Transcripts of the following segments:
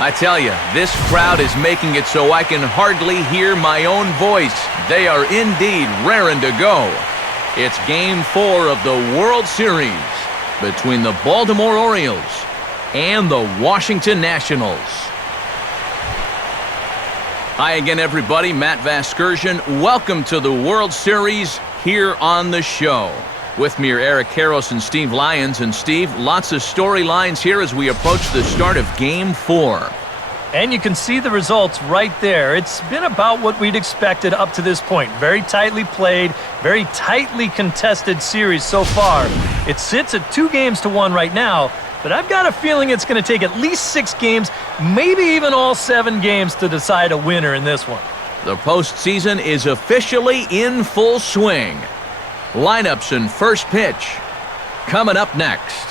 I tell you, this crowd is making it so I can hardly hear my own voice. They are indeed raring to go. It's Game 4 of the World Series between the Baltimore Orioles and the Washington Nationals. Hi again, everybody. Matt Vasgersian. Welcome to the World Series here on the show. With me are Eric Karros and Steve Lyons. And Steve, lots of storylines here as we approach the start of Game 4. And you can see the results right there. It's been about what we'd expected up to this point. Very tightly played, very tightly contested series so far. It sits at 2-1 right now, but I've got a feeling it's going to take at least 6 games, maybe even all 7 games to decide a winner in this one. The postseason is officially in full swing. Lineups and first pitch coming up next.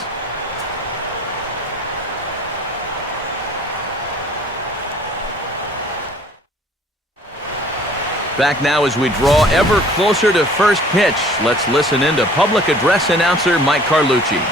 Back now as we draw ever closer to first pitch. Let's listen in to public address announcer Mike Carlucci.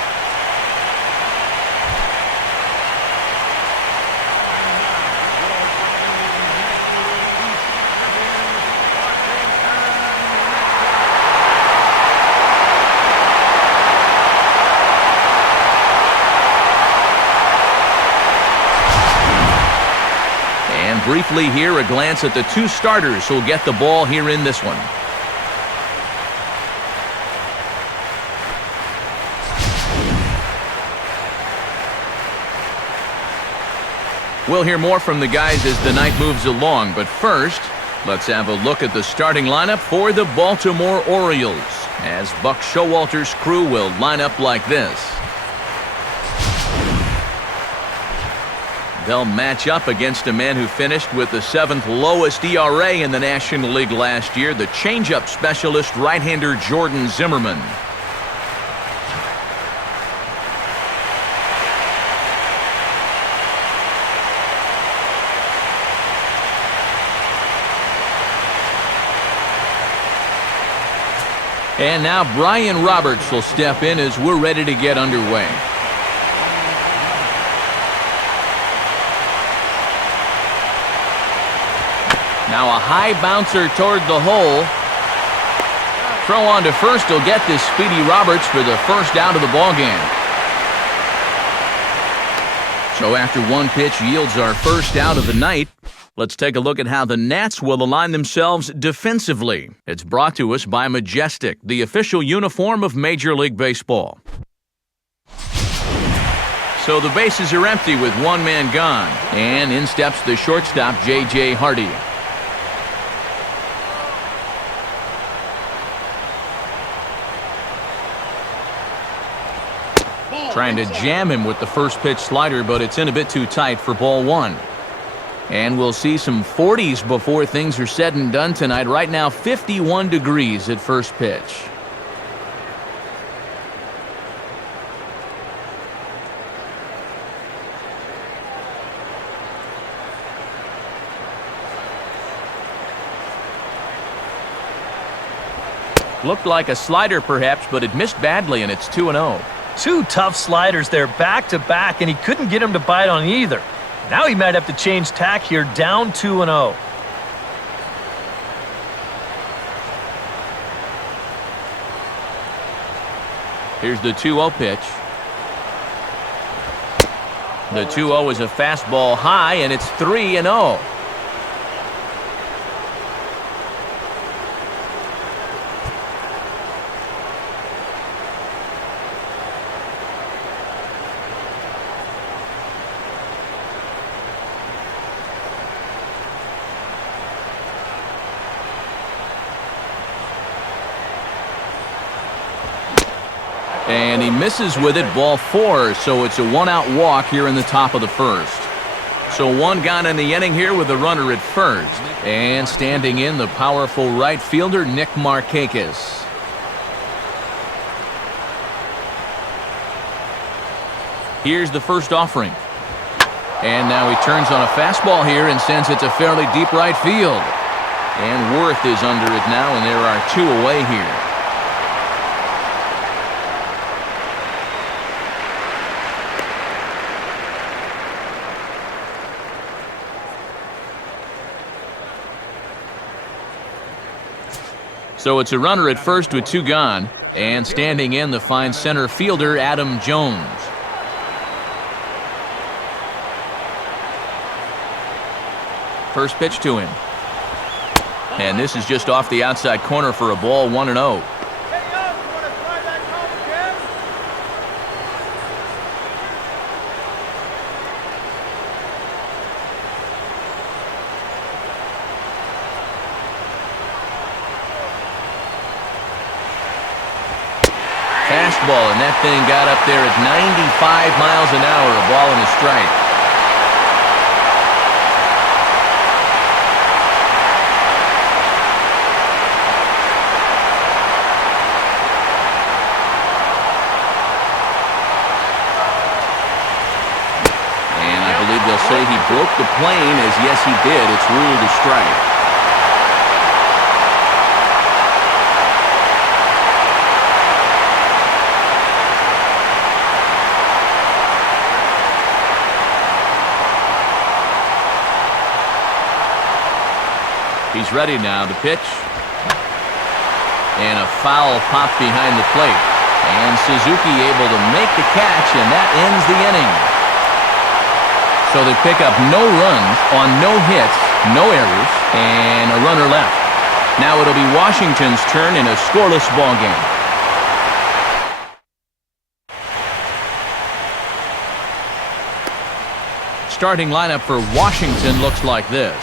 Briefly here, a glance at the 2 starters who'll get the ball here in this one. We'll hear more from the guys as the night moves along, but first, let's have a look at the starting lineup for the Baltimore Orioles, as Buck Showalter's crew will line up like this. They'll match up against a man who finished with the 7th lowest ERA in the National League last year, the changeup specialist right-hander Jordan Zimmerman. And now Brian Roberts will step in as we're ready to get underway. Now a high bouncer toward the hole. Throw on to first will get this Speedy Roberts for the first out of the ballgame. So after one pitch yields our first out of the night, let's take a look at how the Nats will align themselves defensively. It's brought to us by Majestic, the official uniform of Major League Baseball. So the bases are empty with one man gone. And in steps the shortstop, J.J. Hardy. Trying to jam him with the first pitch slider, but it's in a bit too tight for ball 1. And we'll see some 40s before things are said and done tonight. Right now, 51 degrees at first pitch. Looked like a slider perhaps, but it missed badly, and it's 2-0. 2 tough sliders there back-to-back, and he couldn't get him to bite on either. Now he might have to change tack here, down 2-0. Here's the 2-0 pitch. The 2-0 is a fastball high, and it's 3-0. And he misses with it, ball 4, so it's a 1-out walk here in the top of the first. So 1 gone in the inning here with a runner at first. And standing in, the powerful right fielder, Nick Markakis. Here's the first offering. And now he turns on a fastball here and sends it to fairly deep right field. And Worth is under it now, and there are 2 away here. So it's a runner at first with 2 gone, and standing in the fine center fielder Adam Jones. First pitch to him. And this is just off the outside corner for a ball, 1-0. Fastball, and that thing got up there at 95 miles an hour, a ball and a strike. And I believe they'll say he broke the plane, as yes he did. It's ruled a strike. He's ready now to pitch. And a foul pop behind the plate. And Suzuki able to make the catch, and that ends the inning. So they pick up no runs on no hits, no errors, and a runner left. Now it'll be Washington's turn in a scoreless ball game. Starting lineup for Washington looks like this.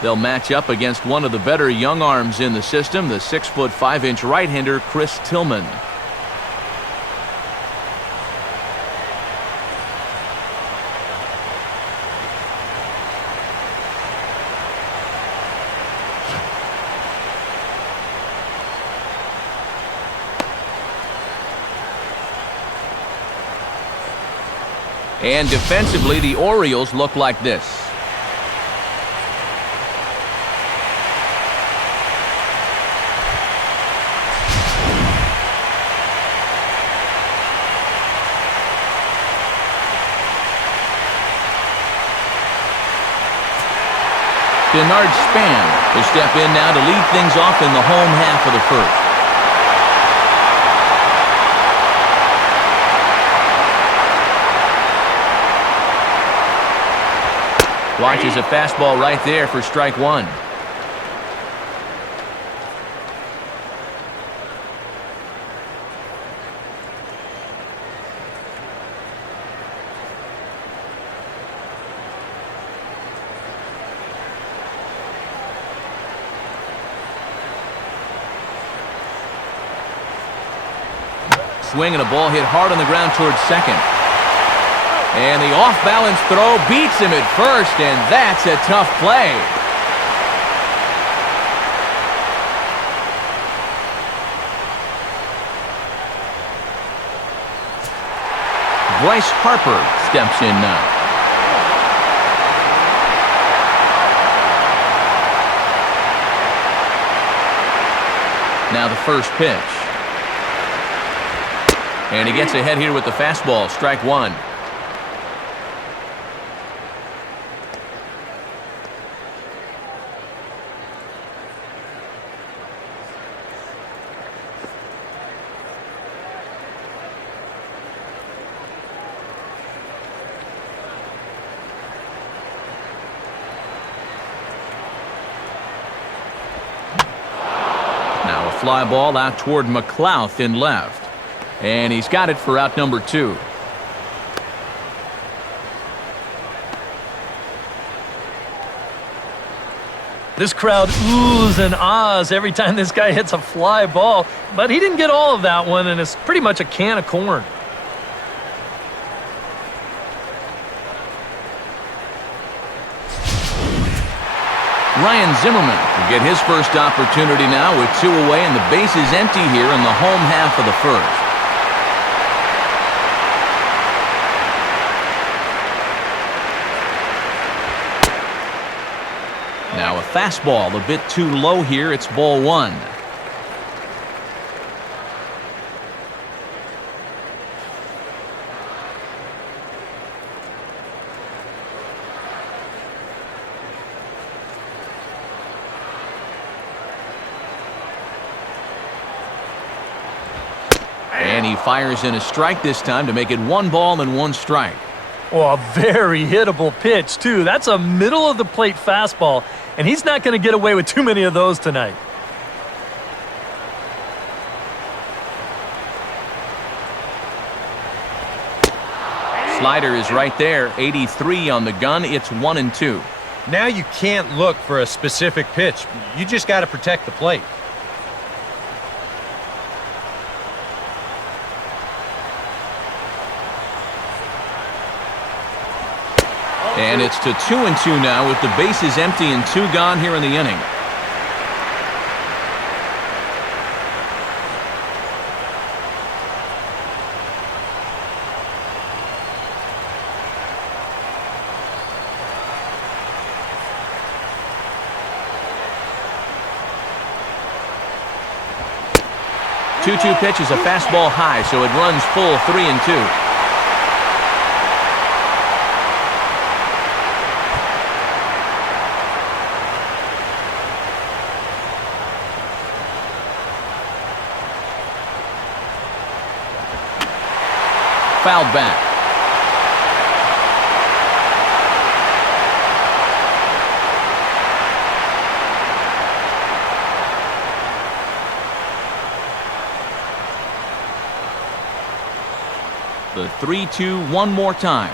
They'll match up against one of the better young arms in the system, the 6'5" right-hander Chris Tillman. And defensively, the Orioles look like this. Bernard Span will step in now to lead things off in the home half of the first. Watches a fastball right there for strike 1. Swing and a ball hit hard on the ground towards second. And the off-balance throw beats him at first, and that's a tough play. Bryce Harper steps in now. Now the first pitch. And he gets ahead here with the fastball, strike 1. Now a fly ball out toward McLouth in left. And he's got it for out number 2. This crowd oohs and ahs every time this guy hits a fly ball, but he didn't get all of that one, and it's pretty much a can of corn. Ryan Zimmerman will get his first opportunity now with 2 away, and the base is empty here in the home half of the first. Now a fastball a bit too low here. It's ball 1. And he fires in a strike this time to make it 1 ball and 1 strike. Oh, a very hittable pitch, too. That's a middle-of-the-plate fastball, and he's not going to get away with too many of those tonight. Slider is right there, 83 on the gun. It's 1-2. Now you can't look for a specific pitch. You just got to protect the plate. And it's to 2-2 now with the bases empty and 2 gone here in the inning. Two-two pitch is a fastball high, so it runs full 3-2. Fouled back. The 3-2 one more time.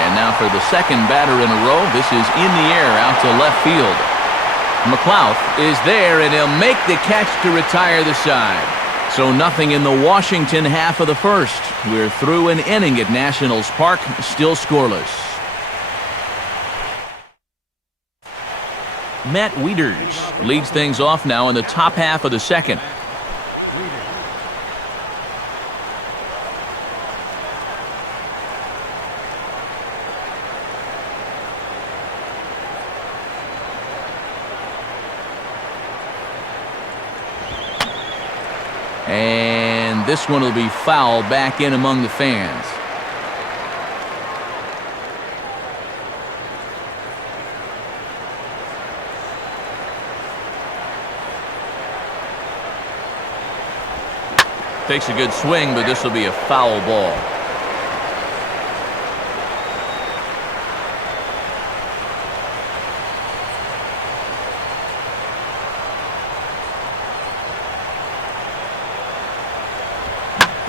And now for the second batter in a row. This is in the air out to left field. McLeod is there, and he'll make the catch to retire the side. So nothing in the Washington half of the first. We're through an inning at Nationals Park, still scoreless. Matt Wieters leads things off now in the top half of the second. And this one will be foul back in among the fans. Takes a good swing, but this will be a foul ball.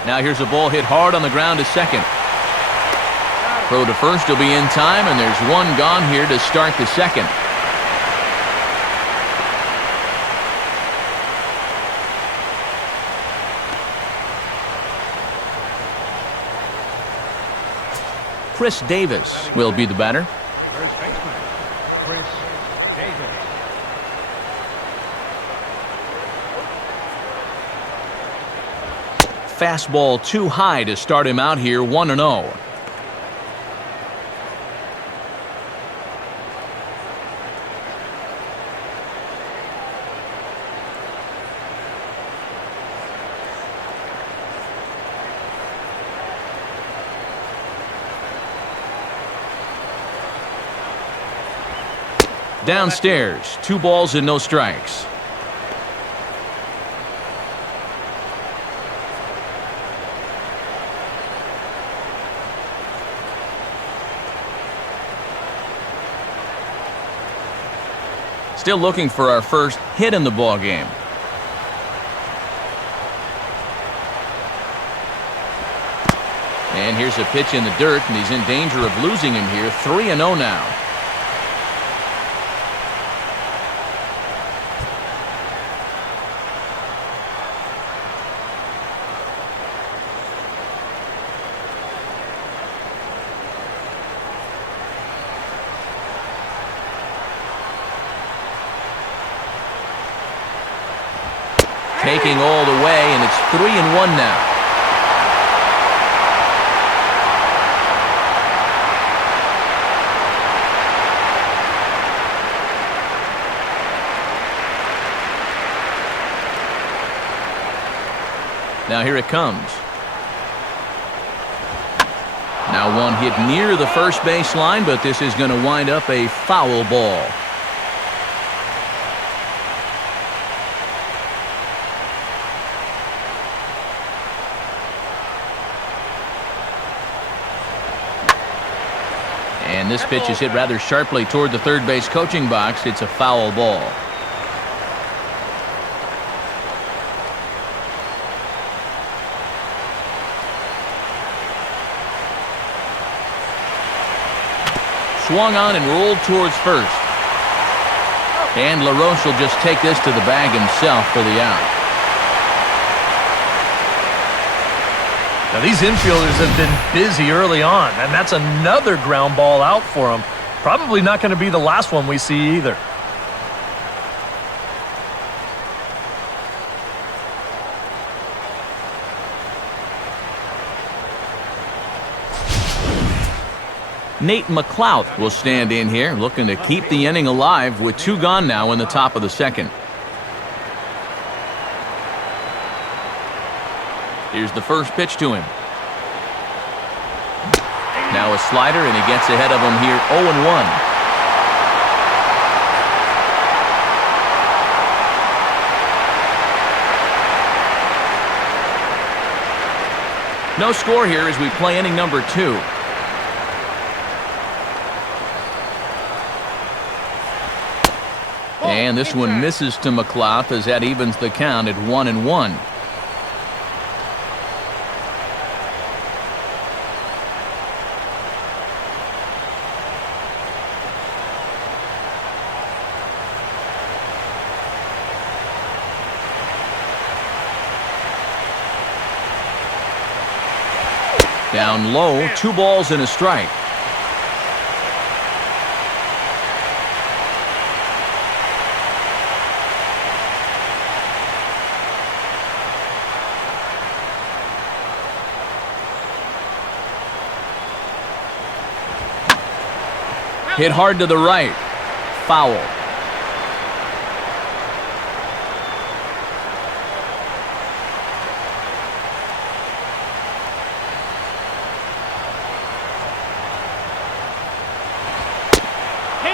Now here's a ball hit hard on the ground to second. Throw to first will be in time, and there's one gone here to start the second. Chris Davis will be the batter. First baseman, Chris Davis. Fastball too high to start him out here, 1-0. Downstairs, 2 balls and no strikes. Still looking for our first hit in the ball game. And here's a pitch in the dirt, and he's in danger of losing him here. 3-0 now. Taking all the way, and it's 3-1 now. Now here it comes. Now one hit near the first base line, but this is going to wind up a foul ball. And this pitch is hit rather sharply toward the third base coaching box. It's a foul ball. Swung on and rolled towards first. And LaRoche will just take this to the bag himself for the out. Now, these infielders have been busy early on, and that's another ground ball out for them. Probably not going to be the last one we see either. Nate McLouth will stand in here, looking to keep the inning alive with 2 gone now in the top of the second. Here's the first pitch to him. Now a slider, and he gets ahead of him here 0-1. No score here as we play inning number 2. And this one misses to McLouth as that evens the count at 1-1. Down low, 2 balls and a strike. Hit hard to the right. Foul.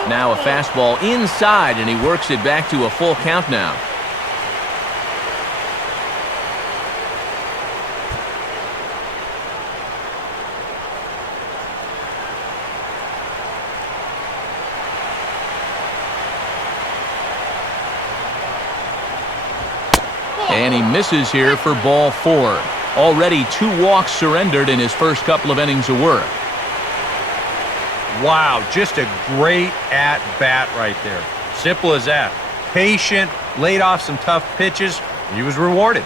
Now a fastball inside, and he works it back to a full count now. And he misses here for ball 4. Already 2 walks surrendered in his first couple of innings of work. Wow, just a great at-bat right there. Simple as that. Patient, laid off some tough pitches. He was rewarded.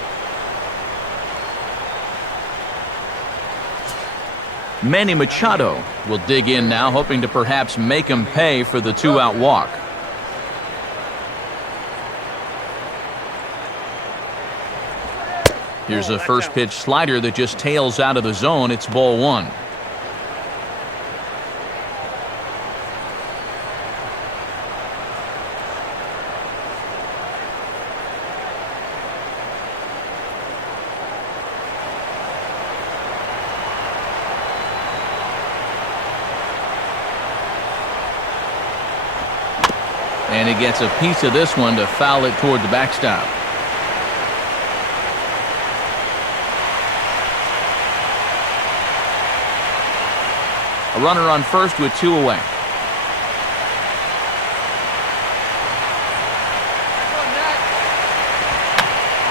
Manny Machado will dig in now, hoping to perhaps make him pay for the 2-out walk. Here's a first pitch slider that just tails out of the zone. It's ball 1. And he gets a piece of this one to foul it toward the backstop. A runner on first with 2 away.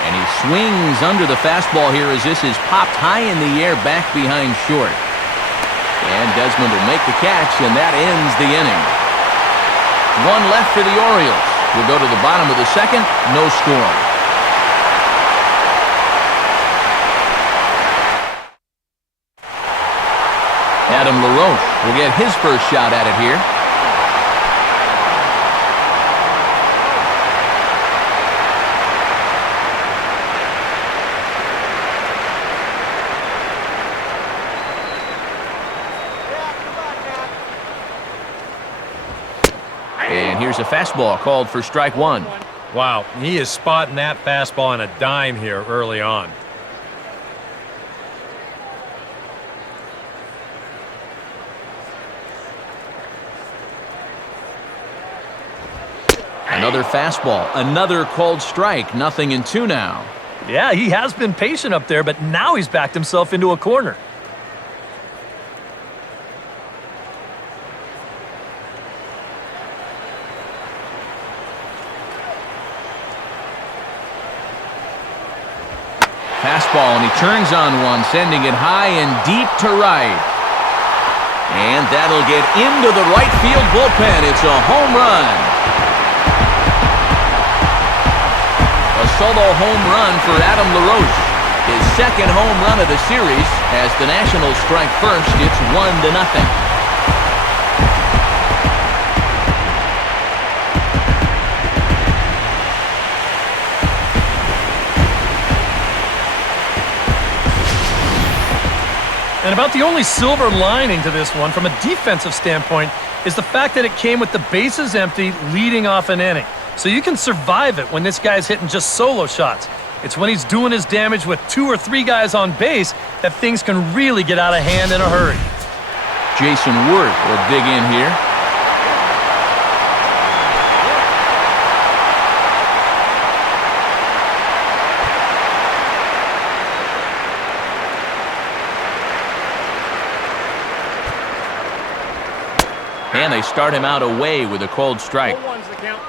And he swings under the fastball here as this is popped high in the air back behind short. And Desmond will make the catch, and that ends the inning. 1 left for the Orioles. We'll go to the bottom of the second. No score. Adam LaRoche will get his first shot at it here. And here's a fastball called for strike 1. Wow, he is spotting that fastball on a dime here early on. Another fastball, another called strike, 0-2 now. Yeah, he has been patient up there, but now he's backed himself into a corner. Fastball, and he turns on one, sending it high and deep to right. And that'll get into the right field bullpen. It's a home run. A solo home run for Adam LaRoche. His second home run of the series as the Nationals strike first. It's 1-0. And about the only silver lining to this one from a defensive standpoint is the fact that it came with the bases empty leading off an inning. So you can survive it when this guy's hitting just solo shots. It's when he's doing his damage with 2 or 3 guys on base that things can really get out of hand in a hurry. Jason Worth will dig in here. And they start him out away with a cold strike. 0-1's the count.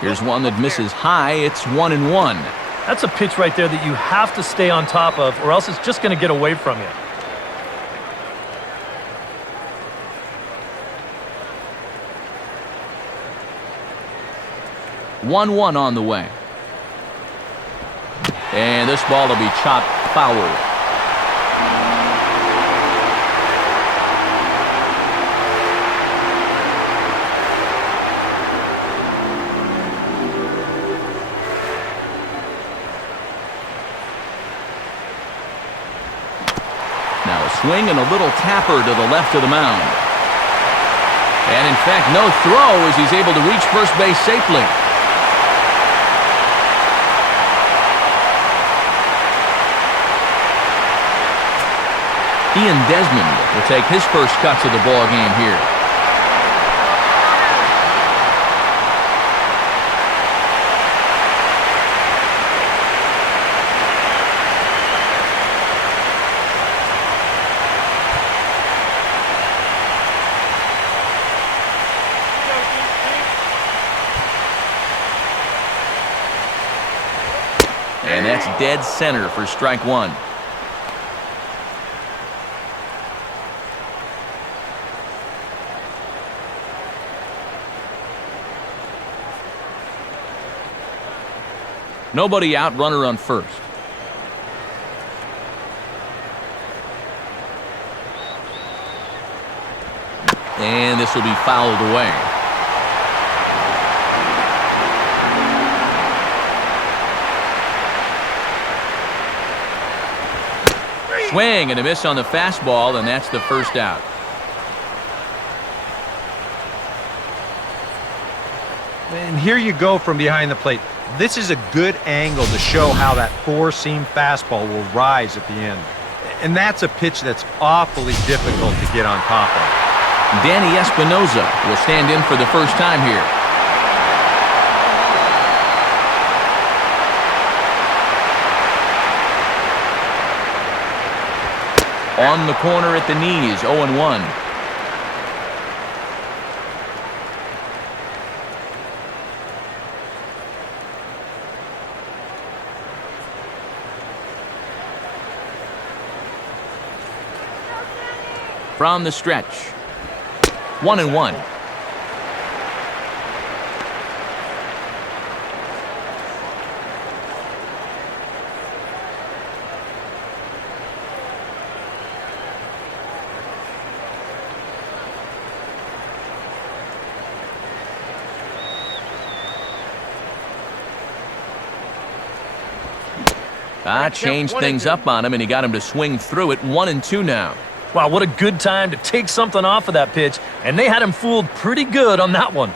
Here's one that misses high. It's 1-1. That's a pitch right there that you have to stay on top of, or else it's just going to get away from you. One on the way. And this ball will be chopped foul. Now a swing and a little tapper to the left of the mound. And in fact, no throw as he's able to reach first base safely. Ian Desmond will take his first cuts of the ball game here. And that's dead center for strike one. Nobody out, runner on first. And this will be fouled away. Swing and a miss on the fastball, and that's the first out. And here you go from behind the plate. This is a good angle to show how that four-seam fastball will rise at the end. And that's a pitch that's awfully difficult to get on top of. Danny Espinosa will stand in for the first time here. On the corner at the knees, 0-1. From the stretch, 1-1. Changed things up on him, and he got him to swing through it. 1-2 now. Wow, what a good time to take something off of that pitch, and they had him fooled pretty good on that one.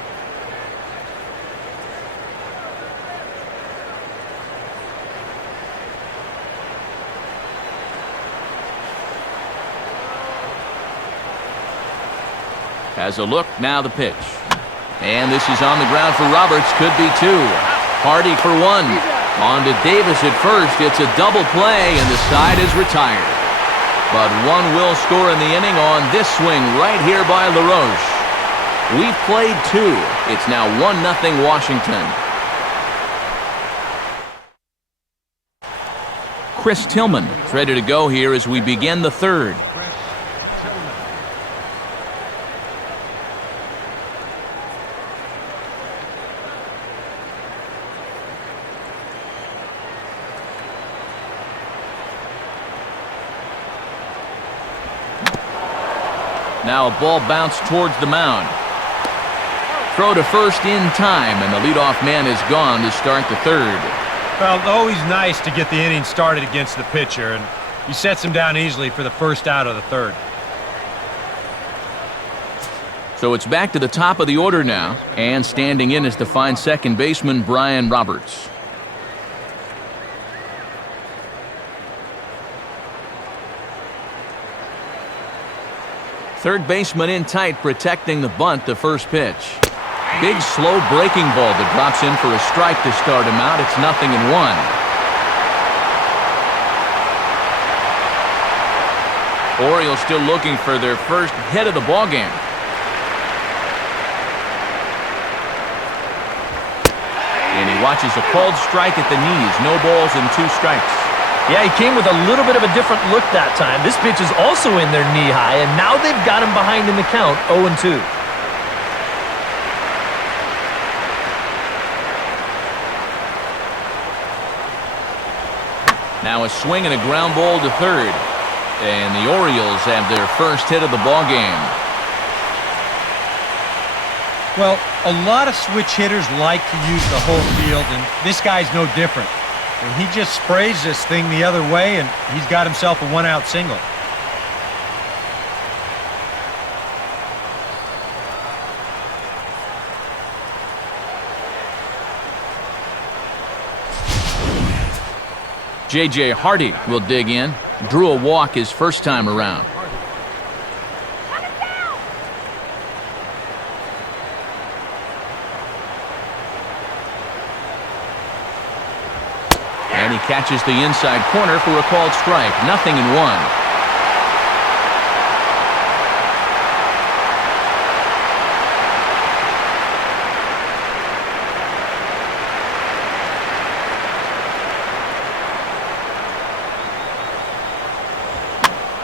Has a look, now the pitch. And this is on the ground for Roberts. Could be two. Hardy for one. On to Davis at first. It's a double play, and the side is retired. But one will score in the inning on this swing right here by LaRoche. We've played two. It's now 1-0 Washington. Chris Tillman is ready to go here as we begin the third. Now a ball bounced towards the mound. Throw to first in time, and the leadoff man is gone to start the third. Well, always nice to get the inning started against the pitcher, and he sets him down easily for the first out of the third. So it's back to the top of the order now, and standing in is the fine second baseman Brian Roberts. Third baseman in tight, protecting the bunt, the first pitch. Big, slow breaking ball that drops in for a strike to start him out. It's 0-1. Orioles still looking for their first hit of the ballgame. And he watches a called strike at the knees. No balls and 2 strikes. Yeah, he came with a little bit of a different look that time. This pitch is also in there knee high, and now they've got him behind in the count, 0-2. Now a swing and a ground ball to third. And the Orioles have their first hit of the ballgame. Well, a lot of switch hitters like to use the whole field, and this guy's no different. And he just sprays this thing the other way, and he's got himself a 1-out single. J.J. Hardy will dig in. Drew a walk his first time around. And he catches the inside corner for a called strike. 0-1.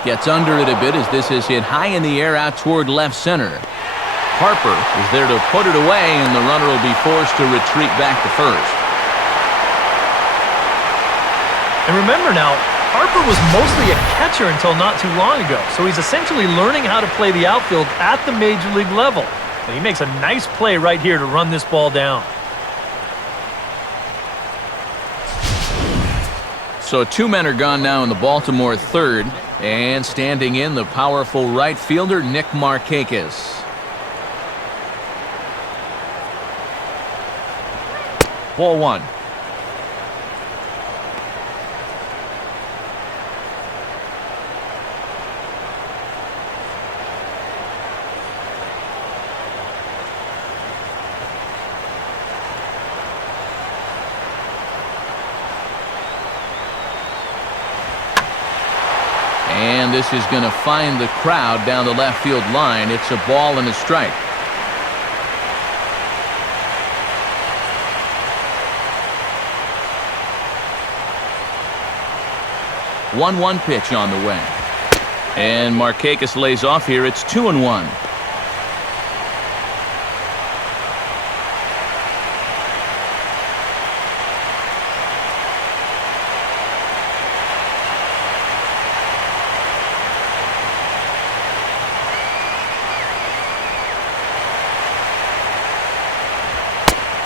Gets under it a bit as this is hit high in the air out toward left center. Harper is there to put it away, and the runner will be forced to retreat back to first. And remember now, Harper was mostly a catcher until not too long ago, so he's essentially learning how to play the outfield at the major league level. And he makes a nice play right here to run this ball down. So 2 men are gone now in the Baltimore third, and standing in the powerful right fielder Nick Markakis. Ball 1. And this is going to find the crowd down the left field line. It's a ball and a strike. One pitch on the way. And Markakis lays off here. It's 2-1.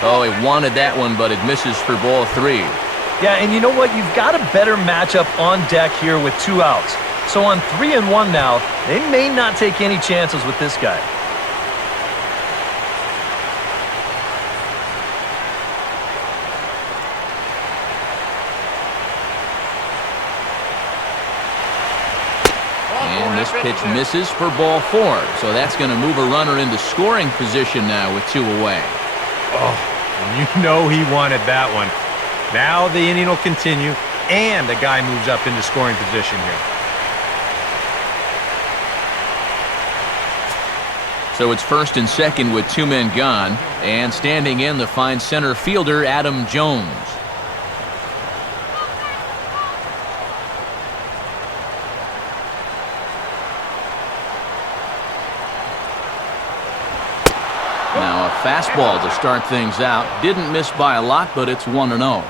Oh, he wanted that one, but it misses for ball 3. Yeah, and you know what? You've got a better matchup on deck here with 2 outs. So on 3-1 now, they may not take any chances with this guy. pitch misses for ball 4. So that's going to move a runner into scoring position now with 2 away. Oh, you know he wanted that one. Now the inning will continue, and the guy moves up into scoring position here. So it's first and second with 2 men gone, and standing in the fine center fielder, Adam Jones. Now a fastball to start things out. Didn't miss by a lot, but it's 1-0.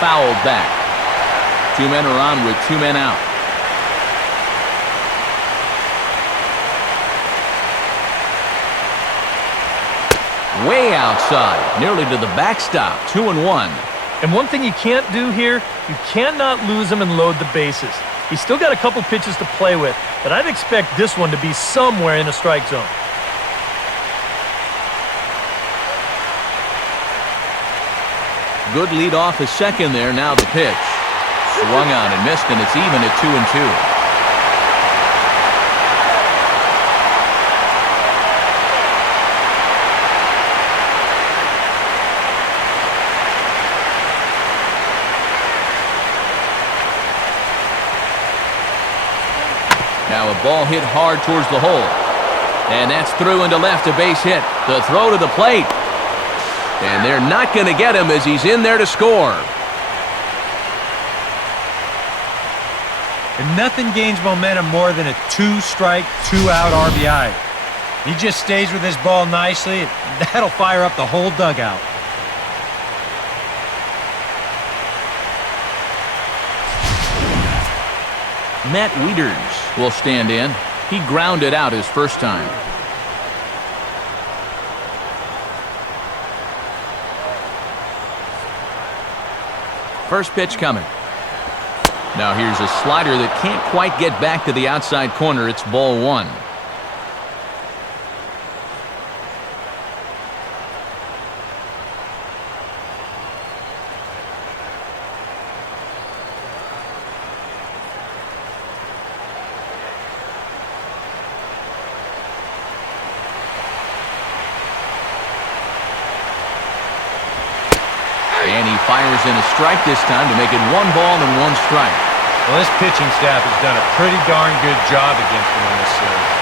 Fouled back. 2 men are on with 2 men out. Way outside, nearly to the backstop. 2-1. And one thing you can't do here, you cannot lose him and load the bases. He's still got a couple pitches to play with, but I'd expect this one to be somewhere in the strike zone. Good lead off his second there. Now the pitch. Swung on and missed, and it's even at 2-2. Now a ball hit hard towards the hole. And that's through into left, a base hit. The throw to the plate. And they're not going to get him as he's in there to score. And nothing gains momentum more than a 2-strike, 2-out RBI. He just stays with his ball nicely. That'll fire up the whole dugout. Matt Wieters will stand in. He grounded out his first time. First pitch coming. Now here's a slider that can't quite get back to the outside corner. It's ball 1. And he fires in a strike this time to make it 1 ball and 1 strike. Well, this pitching staff has done a pretty darn good job against him in this series.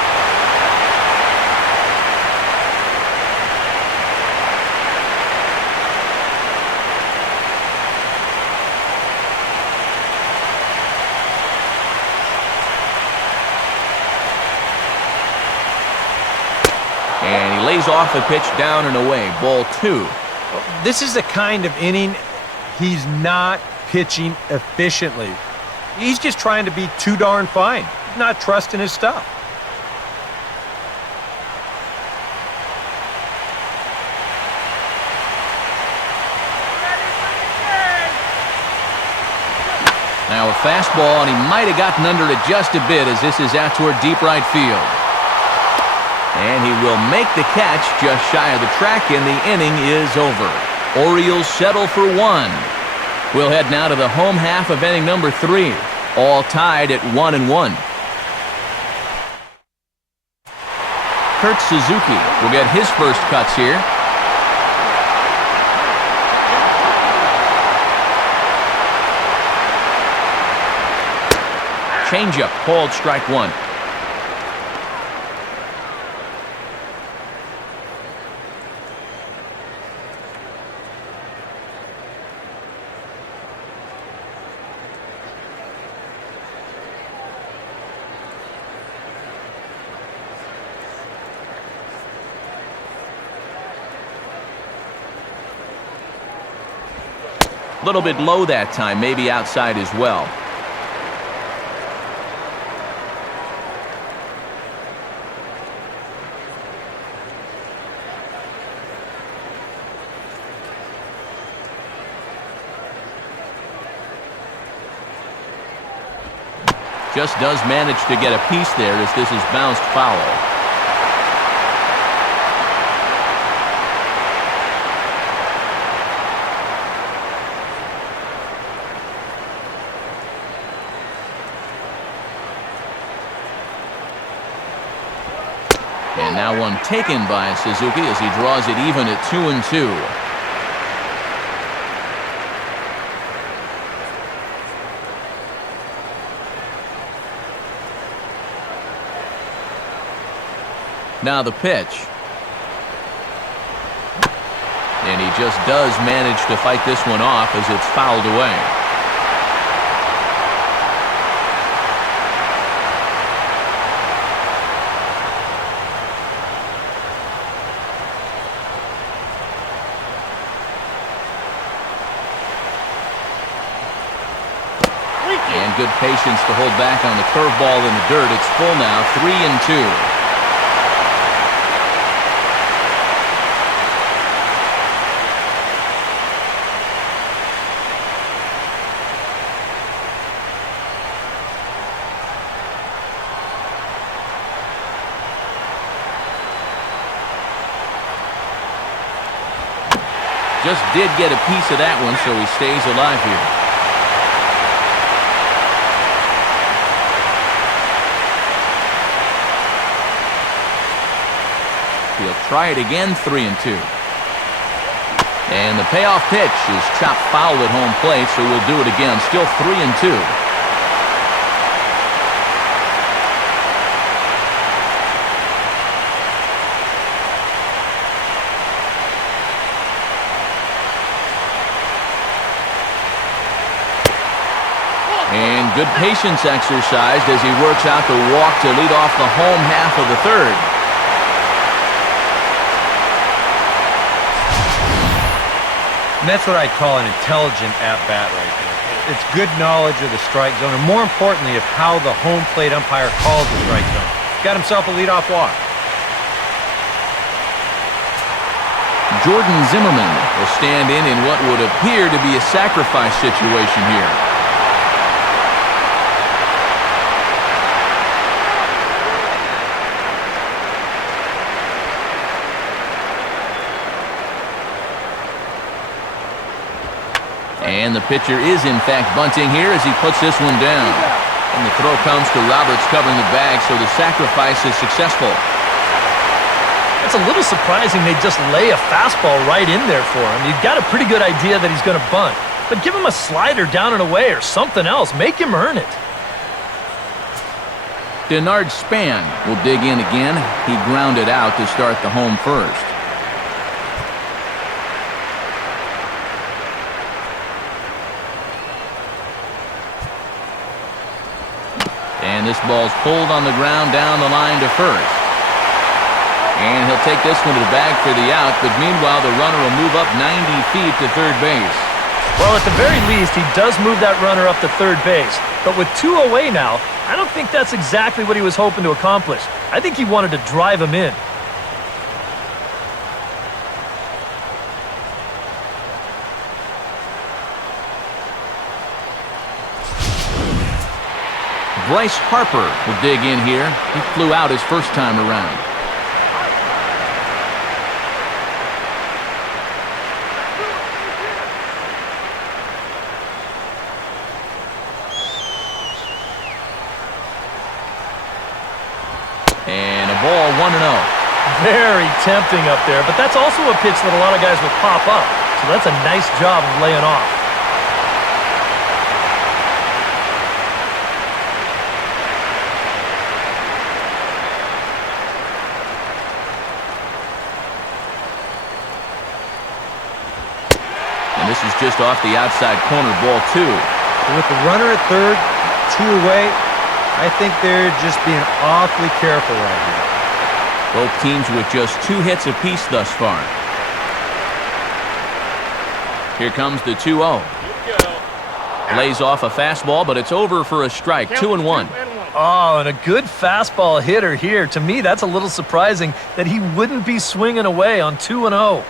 And he lays off a pitch down and away. Ball 2. This is the kind of inning he's not pitching efficiently. He's just trying to be too darn fine, not trusting his stuff. Now a fastball, and he might have gotten under it just a bit as this is out toward deep right field. And he will make the catch just shy of the track, and the inning is over. Orioles settle for 1. We'll head now to the home half of inning number 3. All tied at 1-1. Kurt Suzuki will get his first cuts here. Changeup called strike 1. A little bit low that time, maybe outside as well. Just does manage to get a piece there as this is bounced foul. And now one taken by Suzuki as he draws it even at 2-2. Now the pitch. And he just does manage to fight this one off as it's fouled away. And good patience to hold back on the curveball in the dirt. It's full now, 3-2. Just did get a piece of that one, so he stays alive here. He'll try it again, 3-2. And the payoff pitch is chopped foul at home plate, so we'll do it again. Still 3-2. And good patience exercised as he works out the walk to lead off the home half of the third. And that's what I call an intelligent at-bat right there. It's good knowledge of the strike zone, and more importantly, of how the home plate umpire calls the strike zone. Got himself a leadoff walk. Jordan Zimmerman will stand in what would appear to be a sacrifice situation here. And the pitcher is, in fact, bunting here as he puts this one down. And the throw comes to Roberts covering the bag, so the sacrifice is successful. It's a little surprising they just lay a fastball right in there for him. You've got a pretty good idea that he's going to bunt. But give him a slider down and away or something else. Make him earn it. Denard Span will dig in again. He grounded out to start the home first. And this ball's pulled on the ground down the line to first. And he'll take this one to the bag for the out, but meanwhile the runner will move up 90 feet to third base. Well, at the very least, he does move that runner up to third base. But with 2 away now, I don't think that's exactly what he was hoping to accomplish. I think he wanted to drive him in. Bryce Harper will dig in here. He flew out his first time around. And a ball, 1-0. Very tempting up there, but that's also a pitch that a lot of guys will pop up. So that's a nice job of laying off. And this is just off the outside corner, ball 2. With the runner at third, 2 away, I think they're just being awfully careful right here. Both teams with just 2 hits apiece thus far. Here comes the 2-0. Lays off a fastball, but it's over for a strike. 2-1. Oh, and a good fastball hitter here. To me, that's a little surprising that he wouldn't be swinging away on 2-0.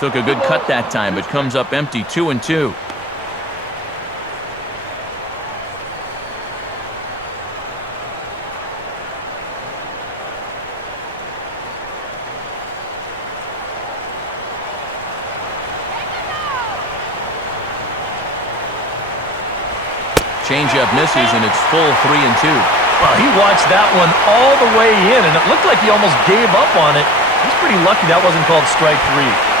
Took a good cut that time, but comes up empty, 2-2. Changeup misses, and it's full 3-2. Well, he watched that one all the way in, and it looked like he almost gave up on it. He's pretty lucky that wasn't called strike 3.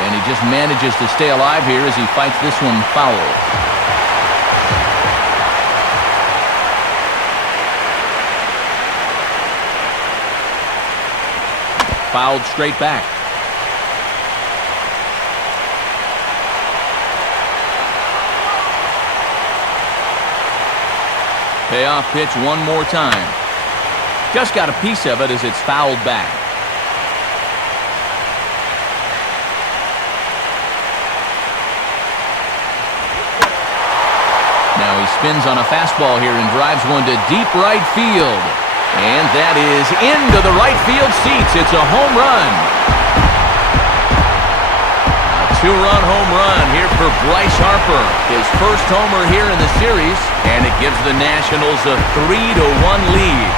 And he just manages to stay alive here as he fights this one foul. Fouled straight back. Payoff pitch one more time. Just got a piece of it as it's fouled back. Now he spins on a fastball here and drives one to deep right field. And that is into the right field seats. It's a home run. A two-run home run here for Bryce Harper. His first homer here in the series, and it gives the Nationals a 3-1 lead.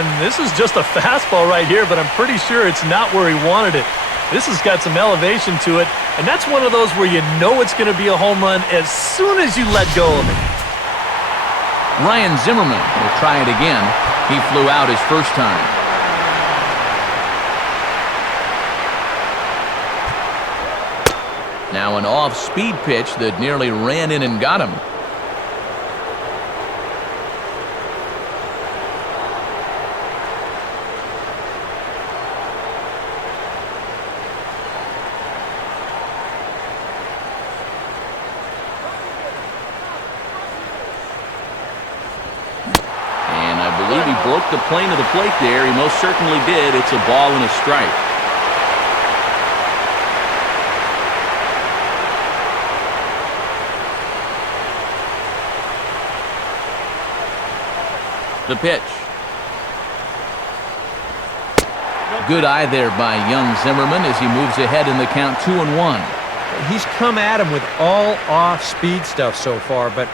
And this is just a fastball right here, but I'm pretty sure it's not where he wanted it. This has got some elevation to it, and that's one of those where you know it's going to be a home run as soon as you let go of it. Ryan Zimmerman will try it again. He flew out his first time. Now an off-speed pitch that nearly ran in and got him. He broke the plane of the plate there. He most certainly did. It's a ball and a strike. The pitch. Good eye there by young Zimmerman as he moves ahead in the count 2-1. He's come at him with all off-speed stuff so far, but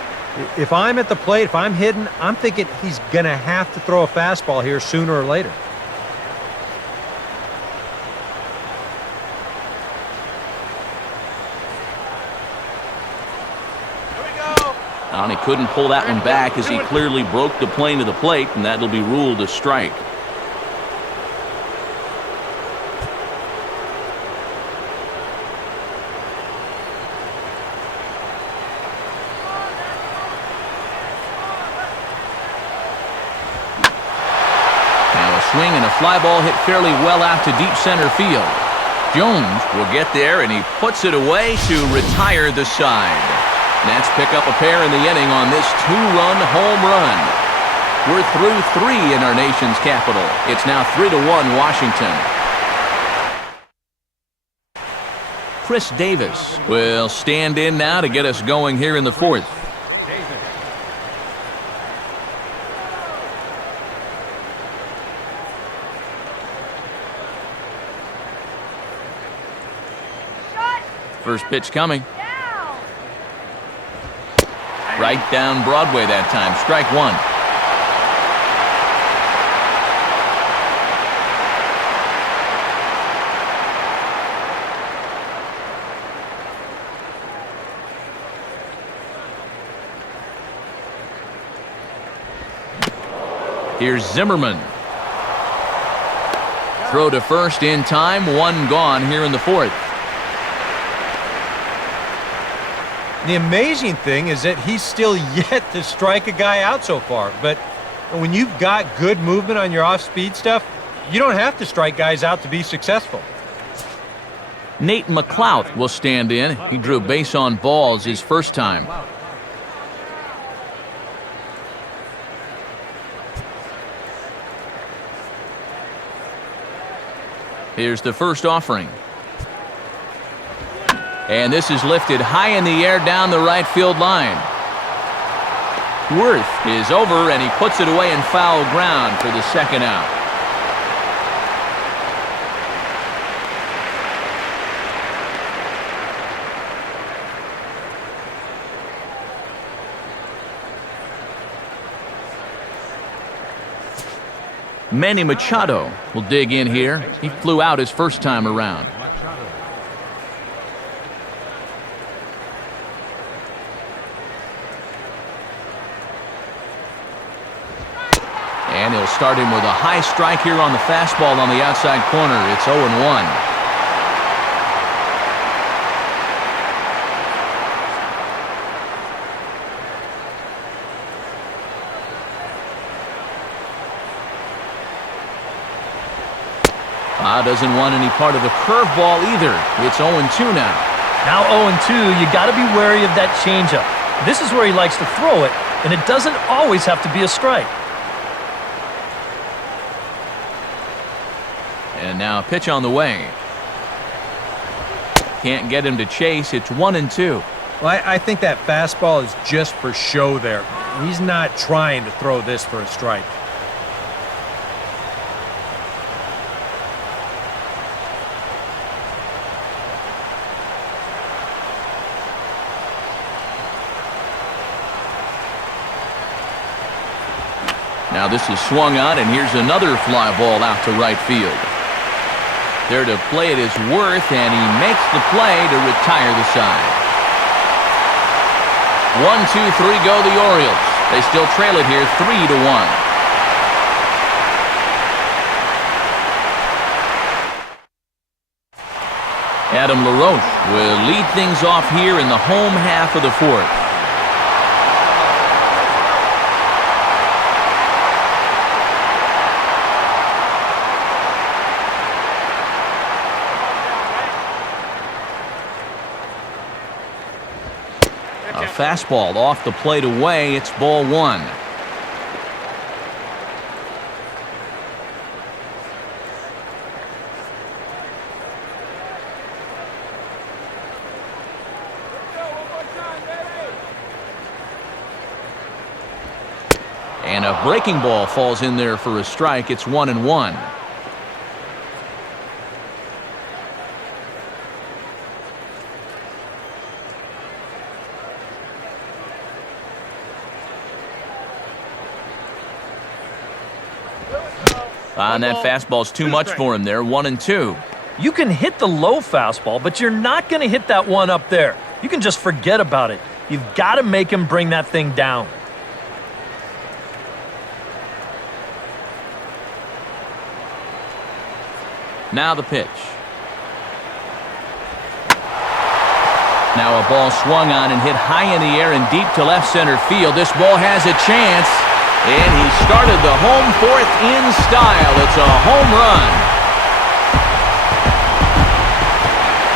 if I'm at the plate, if I'm hitting, I'm thinking he's going to have to throw a fastball here sooner or later. And he couldn't pull that one back as he clearly broke the plane of the plate, and that'll be ruled a strike. Swing and a fly ball hit fairly well out to deep center field. Jones will get there, and he puts it away to retire the side. Nats pick up a pair in the inning on this two-run home run. We're through 3 in our nation's capital. It's now 3-1 Washington. Chris Davis will stand in now to get us going here in the 4th. First pitch coming. Right down Broadway that time. Strike 1. Here's Zimmerman. Throw to first in time. 1 gone here in the 4th. The amazing thing is that he's still yet to strike a guy out so far. But when you've got good movement on your off-speed stuff, You don't have to strike guys out to be successful. Nate McLeod will stand in. He drew base on balls his first time. Here's the first offering. And this is lifted high in the air down the right field line. Worth is over, and he puts it away in foul ground for the second out. Manny Machado will dig in here. He flew out his first time around. And he'll start him with a high strike here on the fastball on the outside corner. It's 0-1. Doesn't want any part of the curveball either. It's 0-2 now. Now 0-2, you got to be wary of that changeup. This is where he likes to throw it, and it doesn't always have to be a strike. And now a pitch on the way. Can't get him to chase. It's 1-2. Well, I think that fastball is just for show there. He's not trying to throw this for a strike. Now this is swung on, and here's another fly ball out to right field. There to play it is Worth, and he makes the play to retire the side. 1-2-3 go the Orioles. They still trail it here 3-1. Adam LaRoche will lead things off here in the home half of the fourth. Fastball off the plate away. It's ball one. And a breaking ball falls in there for a strike. It's 1-1. And that fastball's too much for him there, 1-2. You can hit the low fastball, but you're not going to hit that one up there. You can just forget about it. You've got to make him bring that thing down. Now the pitch. Now a ball swung on and hit high in the air and deep to left center field. This ball has a chance. And he started the home fourth in style. It's a home run.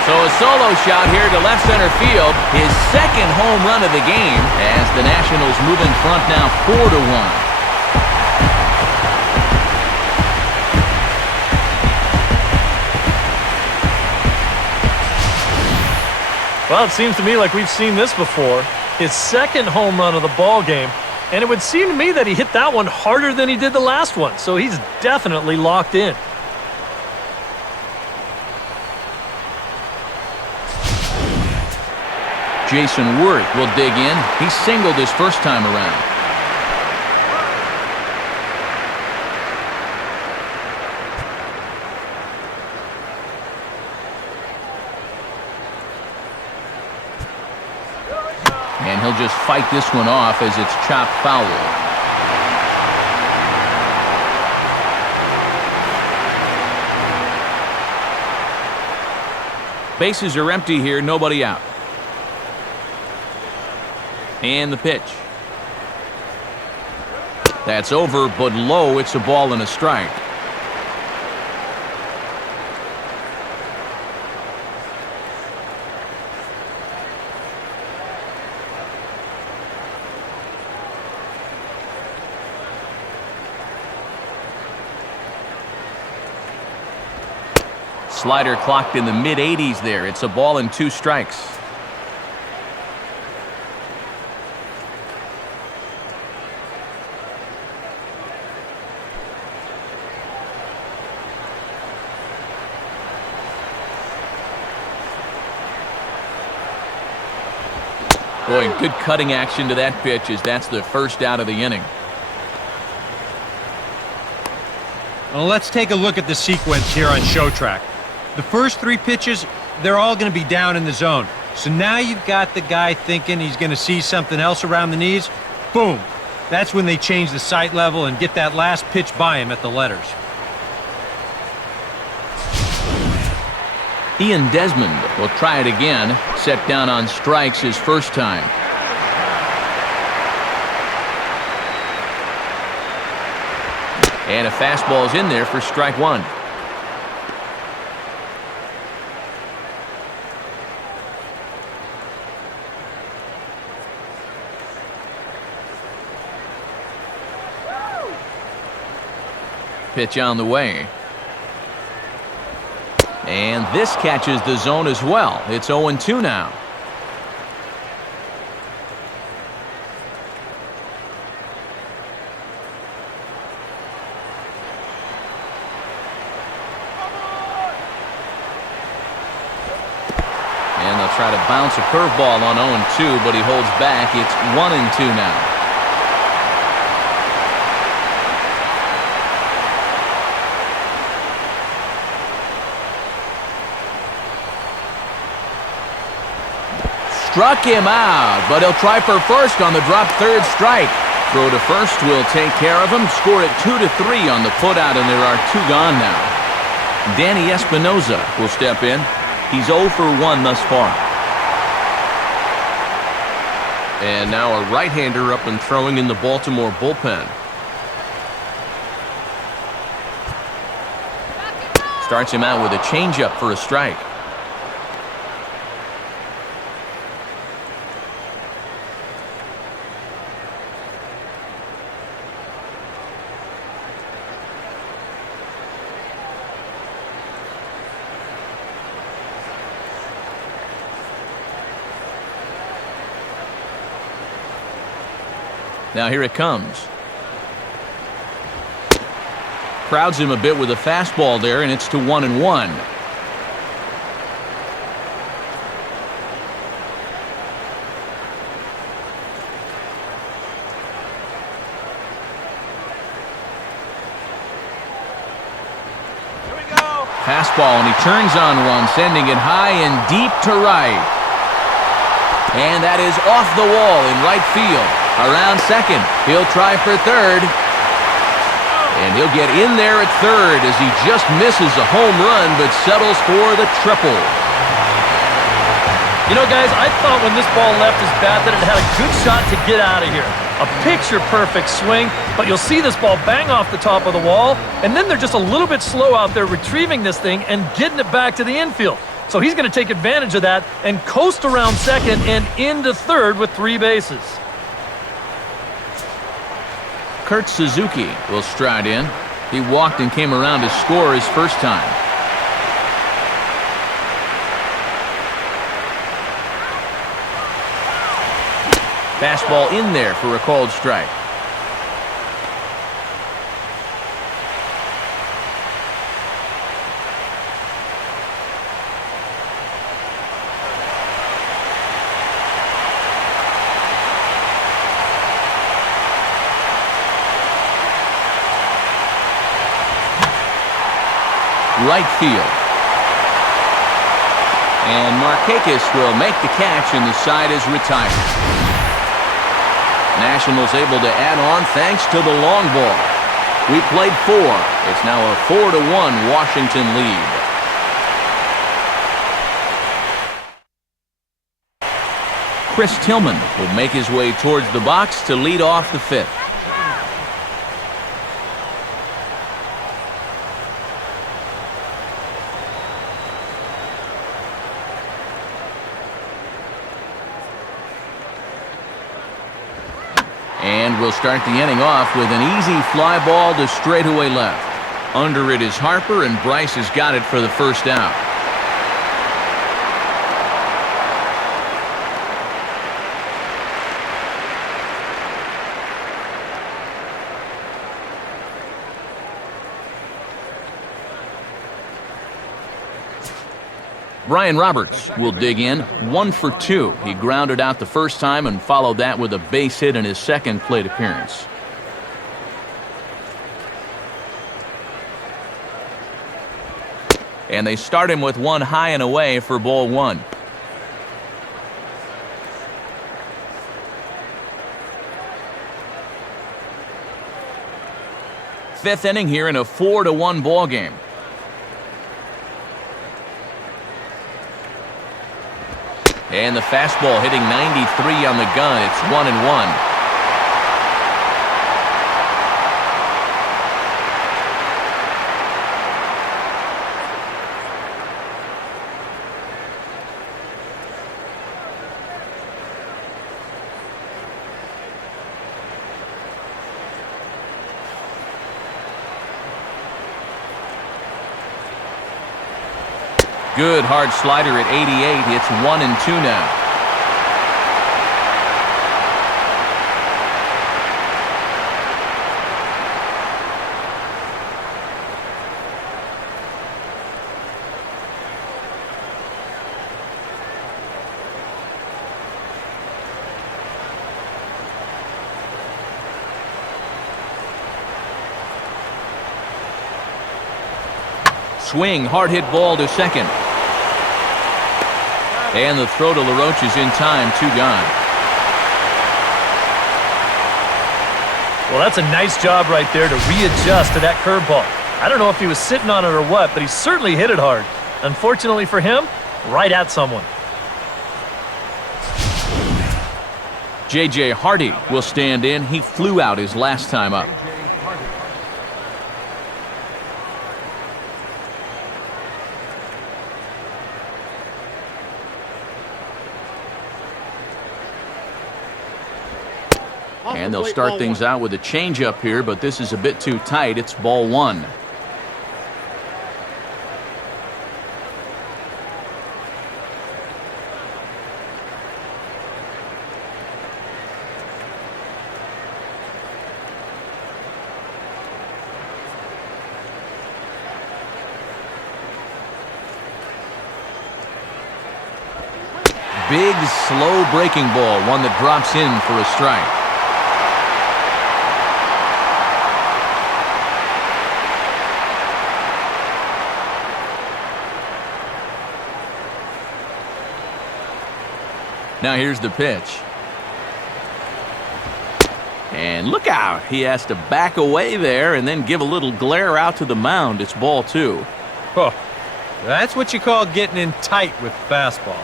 So a solo shot here to left center field. His second home run of the game as the Nationals move in front now 4-1. Well, it seems to me like we've seen this before. His second home run of the ball game. And it would seem to me that he hit that one harder than he did the last one. So he's definitely locked in. Jason Worth will dig in. He singled his first time around. And he'll just fight this one off as it's chopped foul. Bases are empty here, nobody out. And the pitch. That's over, but low. It's a ball and a strike. Slider clocked in the mid-80s there. It's a ball and 2 strikes. Boy, good cutting action to that pitch as that's the first out of the inning. Well, let's take a look at the sequence here on Show Track. The first 3 pitches, they're all going to be down in the zone. So now you've got the guy thinking he's going to see something else around the knees. Boom. That's when they change the sight level and get that last pitch by him at the letters. Ian Desmond will try it again. Set down on strikes his first time. And a fastball is in there for strike 1. Pitch on the way. And this catches the zone as well. It's 0-2 now. And they'll try to bounce a curveball on 0-2, but he holds back. It's 1-2 now. Struck him out, but he'll try for first on the drop third strike. Throw to first will take care of him. Score it 2-3 on the putout, and there are 2 gone now. Danny Espinoza will step in. He's 0 for 1 thus far. And now a right-hander up and throwing in the Baltimore bullpen. Starts him out with a changeup for a strike. Now here it comes. Crowds him a bit with a fastball there, and it's to 1-1. Fastball, and he turns on one, sending it high and deep to right. And that is off the wall in right field. Around second, he'll try for third. And he'll get in there at third as he just misses a home run but settles for the triple. You know, guys, I thought when this ball left his bat that it had a good shot to get out of here. A picture-perfect swing, but you'll see this ball bang off the top of the wall, and then they're just a little bit slow out there retrieving this thing and getting it back to the infield. So he's going to take advantage of that and coast around second and into third with 3 bases. Kurt Suzuki will stride in. He walked and came around to score his first time. Fastball in there for a called strike. Right field. And Markakis will make the catch, and the side is retired. Nationals able to add on thanks to the long ball. We played 4. It's now a 4-1 Washington lead. Chris Tillman will make his way towards the box to lead off the 5th. And we'll start the inning off with an easy fly ball to straightaway left. Under it is Harper, and Bryce has got it for the first out. Brian Roberts will dig in, 1 for 2. He grounded out the first time and followed that with a base hit in his second plate appearance. And they start him with one high and away for ball 1. Fifth inning here in a 4-1 ball game. And the fastball hitting 93 on the gun. It's 1-1. Good hard slider at 88. It's 1-2 now. Swing, hard hit ball to second. And the throw to LaRoche is in time, 2 gone. Well, that's a nice job right there to readjust to that curveball. I don't know if he was sitting on it or what, but he certainly hit it hard. Unfortunately for him, right at someone. J.J. Hardy will stand in. He flew out his last time up. And they'll start things out with a changeup here, but this is a bit too tight. It's ball 1. Big, slow breaking ball, one that drops in for a strike. Now here's the pitch. And look out. He has to back away there and then give a little glare out to the mound. It's ball 2. Oh, that's what you call getting in tight with fastball.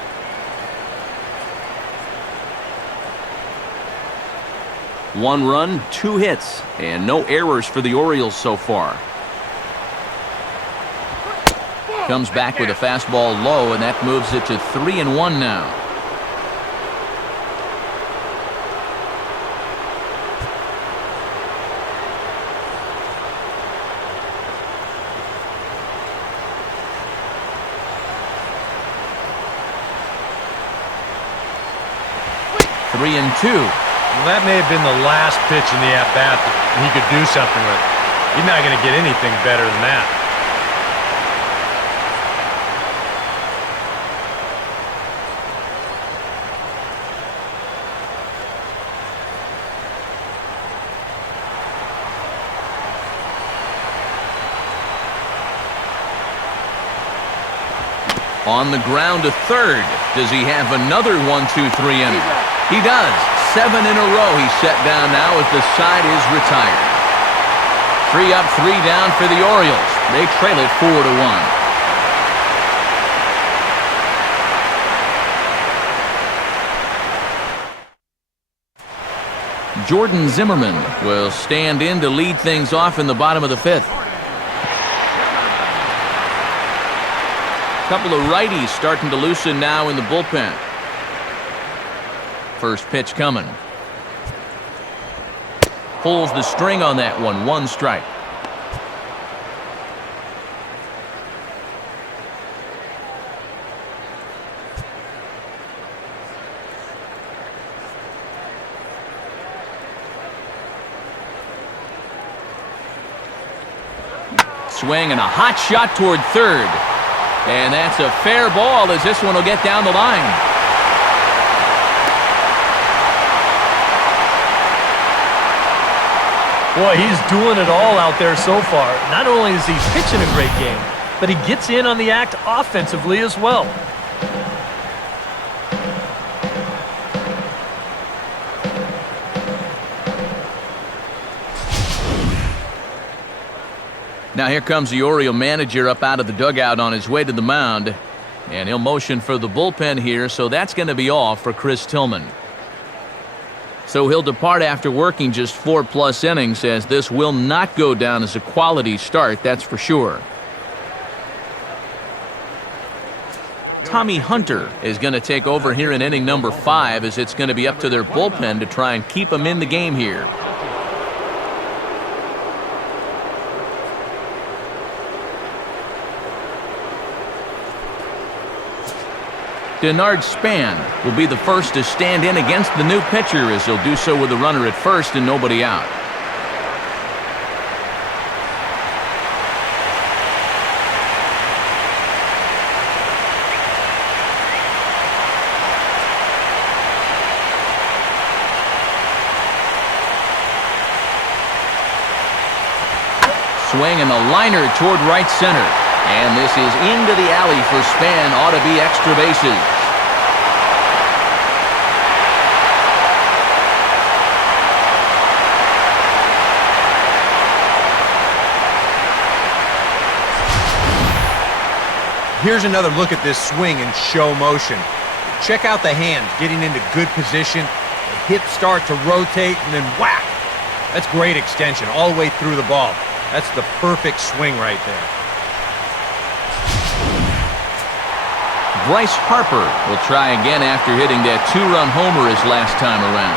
One run, 2 hits, and no errors for the Orioles so far. Comes back with a fastball low, and that moves it to 3-1 now. Three and 2. Well, that may have been the last pitch in the at-bat that he could do something with. He's not going to get anything better than that. On the ground to third. Does he have another 1-2-3 inning? He does. 7 in a row he's set down now as the side is retired. 3 up, 3 down for the Orioles. They trail it 4-1. Jordan Zimmerman will stand in to lead things off in the bottom of the 5th. Couple of righties starting to loosen now in the bullpen. First pitch coming. Pulls the string on that one. 1 strike. Swing and a hot shot toward third. And that's a fair ball as this one will get down the line. Boy, he's doing it all out there so far. Not only is he pitching a great game, but he gets in on the act offensively as well. Now here comes the Oriole manager up out of the dugout on his way to the mound. And he'll motion for the bullpen here, so that's going to be all for Chris Tillman. So he'll depart after working just 4+ innings, as this will not go down as a quality start, that's for sure. Tommy Hunter is going to take over here in inning number 5, as it's going to be up to their bullpen to try and keep him in the game here. Denard Span will be the first to stand in against the new pitcher, as he'll do so with a runner at first and nobody out. Swing and a liner toward right center. And this is into the alley for Span. Ought to be extra bases. Here's another look at this swing in show motion. Check out the hands getting into good position. The hips start to rotate and then whack. That's great extension all the way through the ball. That's the perfect swing right there. Bryce Harper will try again after hitting that 2-run homer his last time around.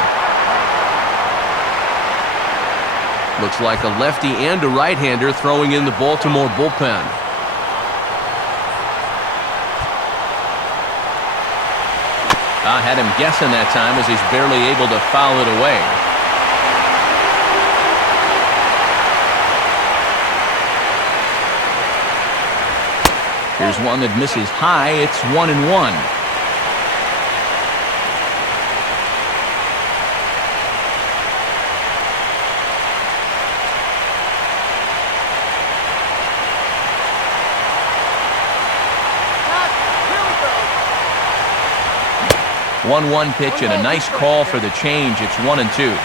Looks like a lefty and a right-hander throwing in the Baltimore bullpen. I had him guessing that time, as he's barely able to foul it away. Here's one that misses high. It's 1-1. One pitch and a nice call for the change. It's 1-2.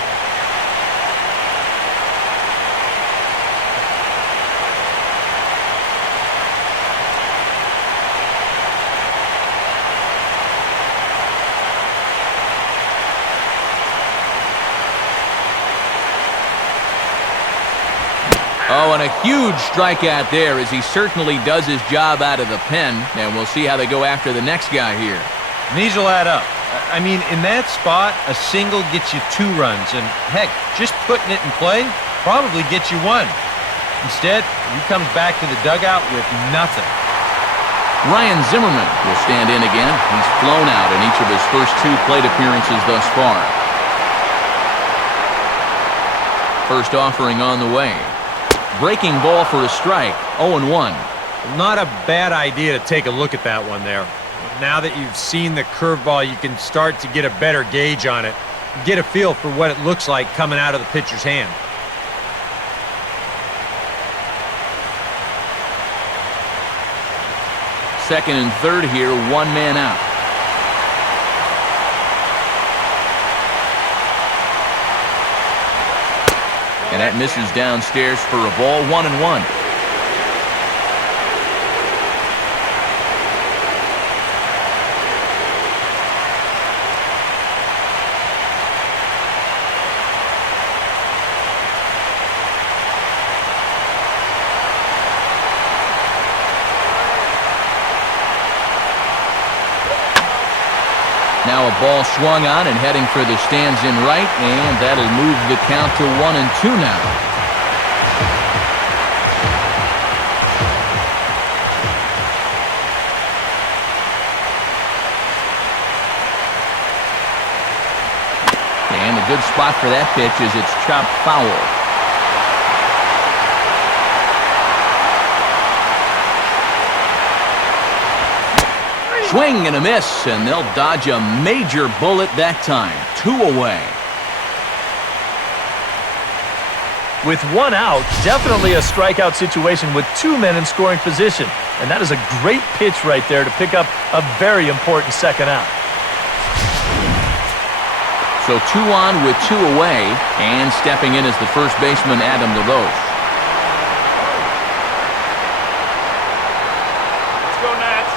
Oh, and a huge strikeout there, as he certainly does his job out of the pen. And we'll see how they go after the next guy here. And these will add up. I mean, in that spot, a single gets you 2 runs. And heck, just putting it in play probably gets you 1. Instead, he comes back to the dugout with nothing. Ryan Zimmerman will stand in again. He's flown out in each of his first 2 plate appearances thus far. First offering on the way. Breaking ball for a strike, 0-1. Not a bad idea to take a look at that one there. Now that you've seen the curveball, you can start to get a better gauge on it. Get a feel for what it looks like coming out of the pitcher's hand. Second and third here, 1 man out. And that misses downstairs for a ball, 1-1. Now a ball swung on and heading for the stands in right, and that'll move the count to 1-2 now. And a good spot for that pitch as it's chopped foul. swing and a miss, and they'll dodge a major bullet that time. 2 away. With 1 out, definitely a strikeout situation with 2 men in scoring position. And that is a great pitch right there to pick up a very important second out. So 2 on with 2 away, and stepping in is the first baseman, Adam DeLoach. Let's go, Nats.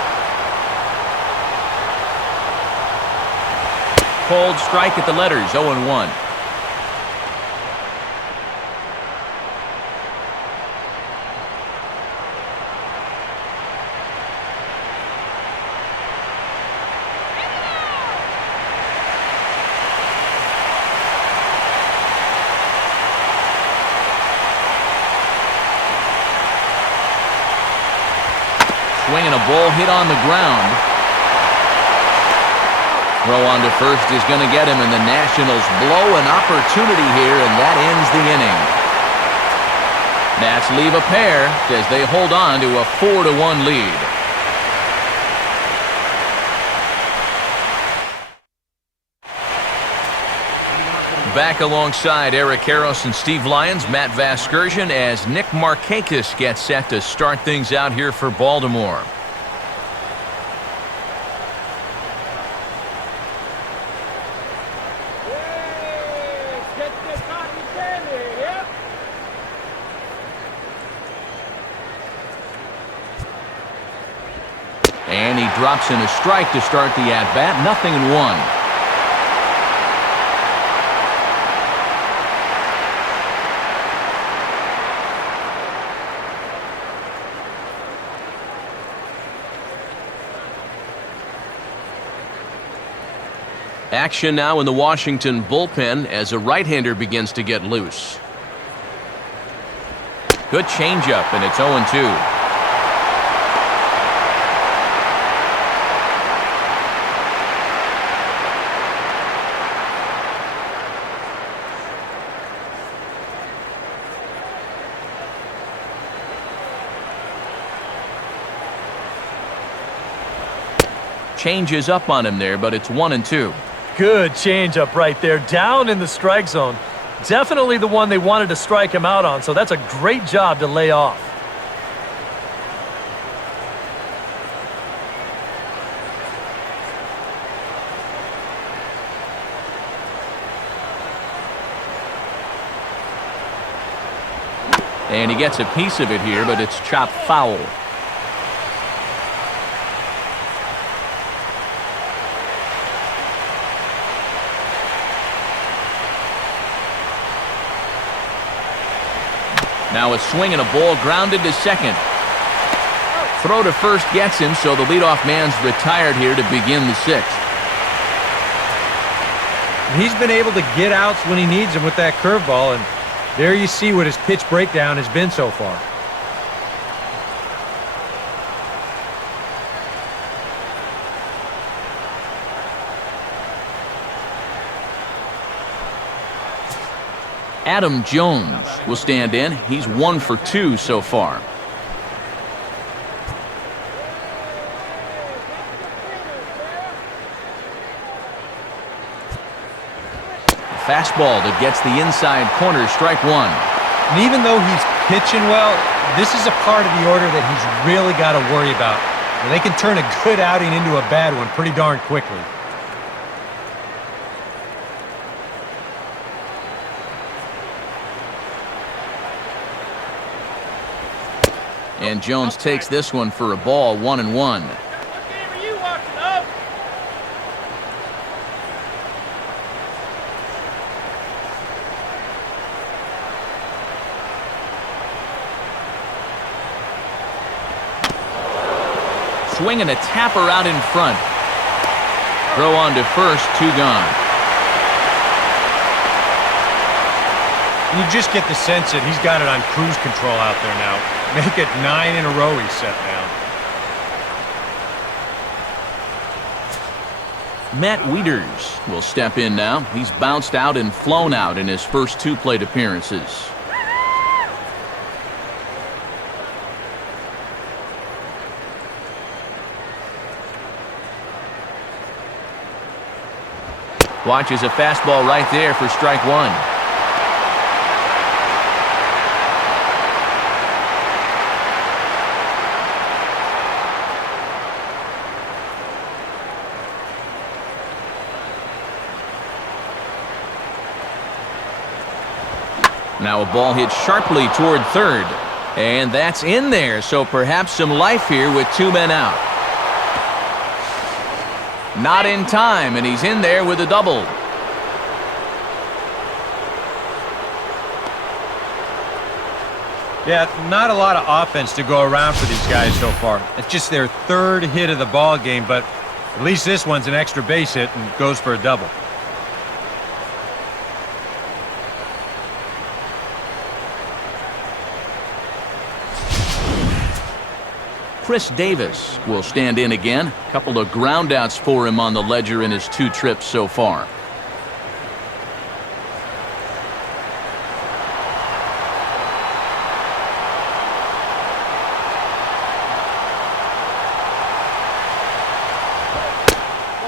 Cold strike at the letters, 0-1. Swinging a ball hit on the ground. Throw on to first is going to get him, and the Nationals blow an opportunity here, and that ends the inning. Nats leave a pair as they hold on to a 4-1 lead. Back alongside Eric Karros and Steve Lyons, Matt Vasgersian, as Nick Markakis gets set to start things out here for Baltimore. And he drops in a strike to start the at-bat. 0-1. Action now in the Washington bullpen as a right-hander begins to get loose. Good changeup, and it's 0-2. Changes up on him there, but it's 1-2. Good changeup right there, down in the strike zone. Definitely the one they wanted to strike him out on, so that's a great job to lay off. And he gets a piece of it here, but it's chopped foul. Now a swing and a ball grounded to second. Throw to first gets him, so the leadoff man's retired here to begin the 6th. He's been able to get outs when he needs them with that curveball, and there you see what his pitch breakdown has been so far. Adam Jones will stand in. He's 1 for 2 so far. Fastball that gets the inside corner, strike 1. And even though he's pitching well, this is a part of the order that he's really got to worry about. And they can turn a good outing into a bad one pretty darn quickly. And Jones takes this one for a ball, 1-1. Swinging a tapper out in front. Throw on to first, 2 gone. You just get the sense that he's got it on cruise control out there now. Make it 9 in a row he's set down. Matt Wieters will step in now. He's bounced out and flown out in his first 2 plate appearances. Watches a fastball right there for strike one. Now a ball hit sharply toward third. And that's in there, so perhaps some life here with two men out. Not in time, and he's in there with a double. Yeah, not a lot of offense to go around for these guys so far. It's just their third hit of the ball game, but at least this one's an extra base hit and goes for a double. Chris Davis will stand in again. A couple of groundouts for him on the ledger in his 2 trips so far.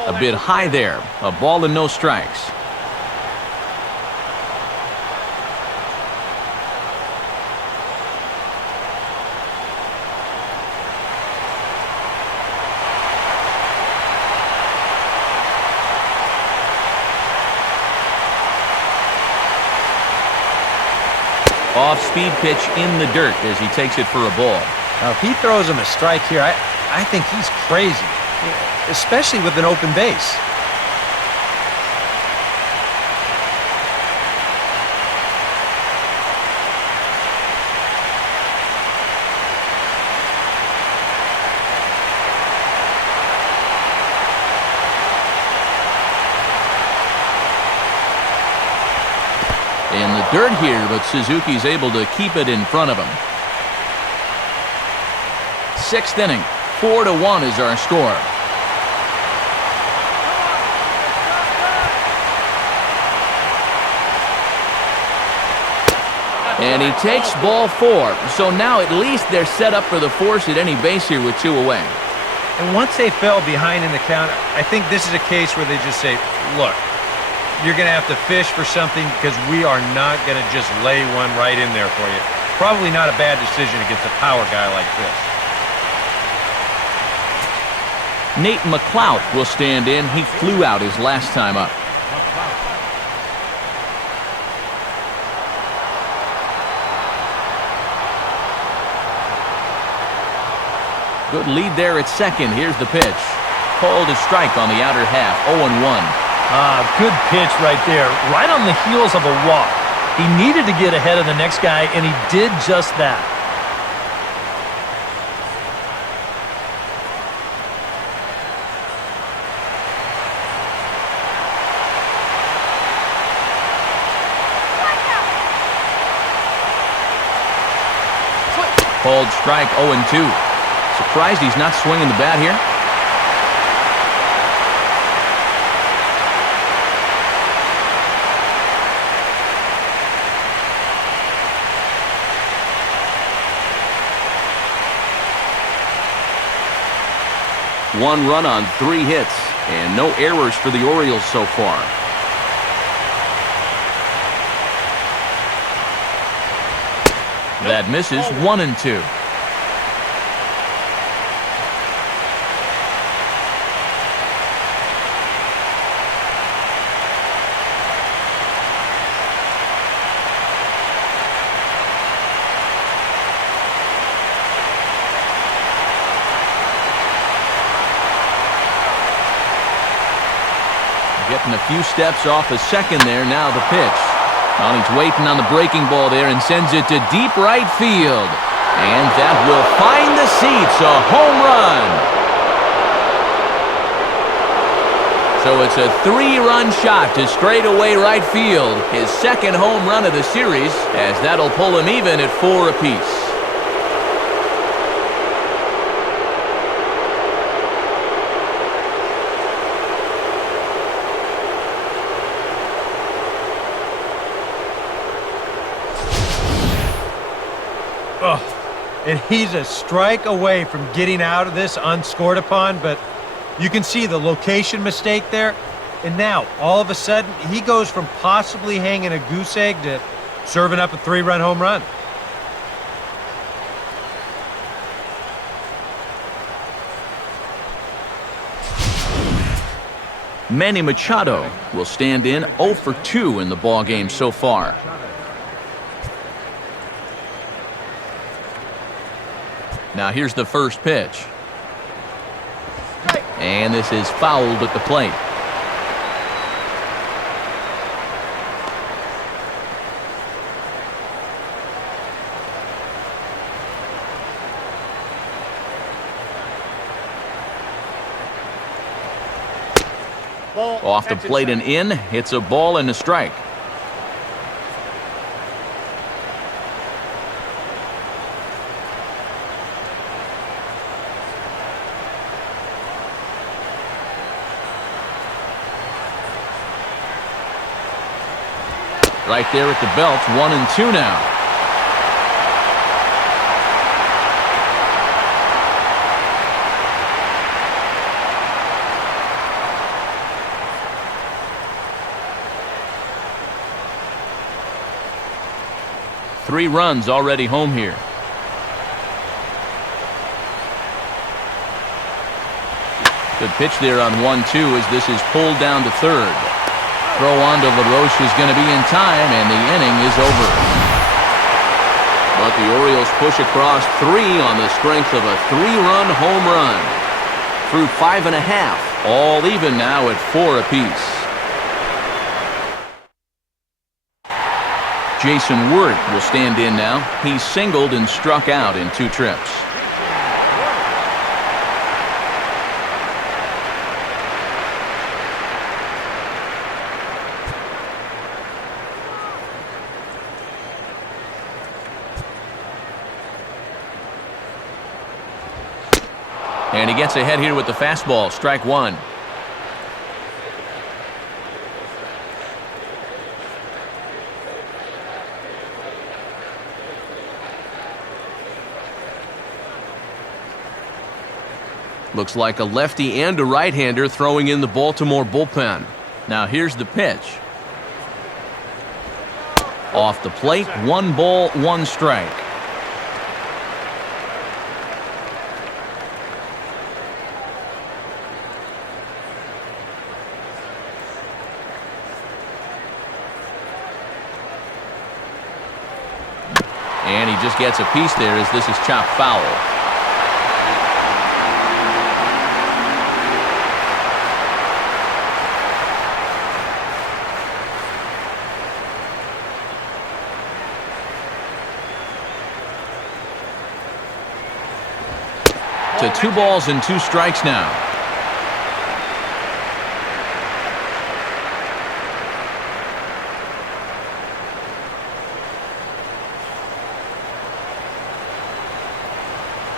A bit high there. A ball and no strikes. Off-speed pitch in the dirt as he takes it for a ball. Now, if he throws him a strike here, I think he's crazy, especially with an open base. In the dirt here, but Suzuki's able to keep it in front of him. 6th inning, 4-1 is our score. And he takes ball 4, so now at least they're set up for the force at any base here with 2 away. And once they fell behind in the count, I think this is a case where they just say, look, you're going to have to fish for something because we are not going to just lay one right in there for you. Probably not a bad decision against a power guy like this. Nate McLeod will stand in. He flew out his last time up. Good lead there at second. Here's the pitch. Called a strike on the outer half. 0-1. Good pitch right there, right on the heels of a walk. He needed to get ahead of the next guy, and he did just that. Called strike 0-2. Surprised he's not swinging the bat here. One run on 3 hits, and no errors for the Orioles so far. That misses. 1-2. Getting a few steps off a second there. Now the pitch. Well, he's waiting on the breaking ball there and sends it to deep right field. And that will find the seats. A home run. So it's a 3-run shot to straightaway right field. His 2nd home run of the series, as that'll pull him even at 4 apiece. And he's a strike away from getting out of this unscored upon, but you can see the location mistake there. And now, all of a sudden, he goes from possibly hanging a goose egg to serving up a 3-run home run. Manny Machado will stand in 0 for 2 in the ballgame so far. Now here's the first pitch. And this is fouled at the plate. Off the plate and in. It's a ball and a strike. Right there at the belt, 1-2 now. Three runs already home here. Good pitch there on 1-2 as this is pulled down to third. Throw on to LaRoche is going to be in time, and the inning is over. But the Orioles push across 3 on the strength of a 3-run home run. Through 5.5, all even now at 4 apiece. Jason Wirt will stand in now. He singled and struck out in 2 trips. And he gets ahead here with the fastball, strike 1. Looks like a lefty and a right-hander throwing in the Baltimore bullpen. Now here's the pitch. Off the plate, 1 ball, 1 strike. And he just gets a piece there as this is chopped foul. To 2 balls and 2 strikes now.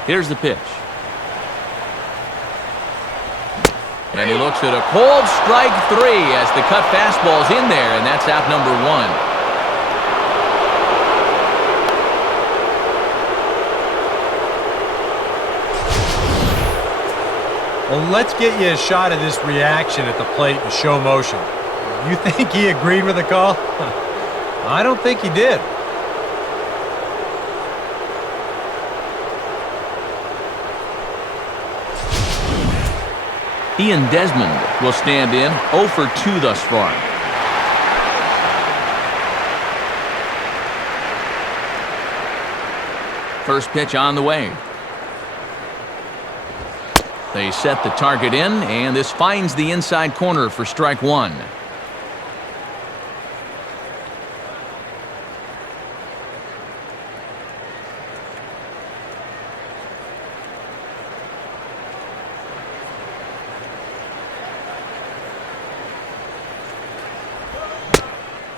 Here's the pitch. And he looks at a cold strike 3 as the cut fastball's in there, and that's out number 1. Well, let's get you a shot of this reaction at the plate in show motion. You think he agreed with the call? I don't think he did. Ian Desmond will stand in 0 for 2 thus far. First pitch on the way. They set the target in, and this finds the inside corner for strike 1.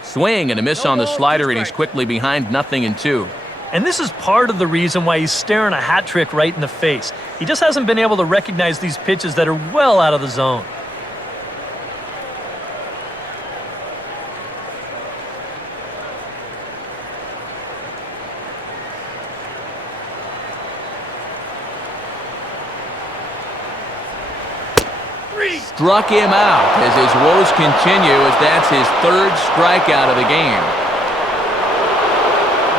Swing and a miss on the slider, and he's quickly behind 0-2. And this is part of the reason why he's staring a hat trick right in the face. He just hasn't been able to recognize these pitches that are well out of the zone. Struck him out as his woes continue, as that's his third strikeout of the game.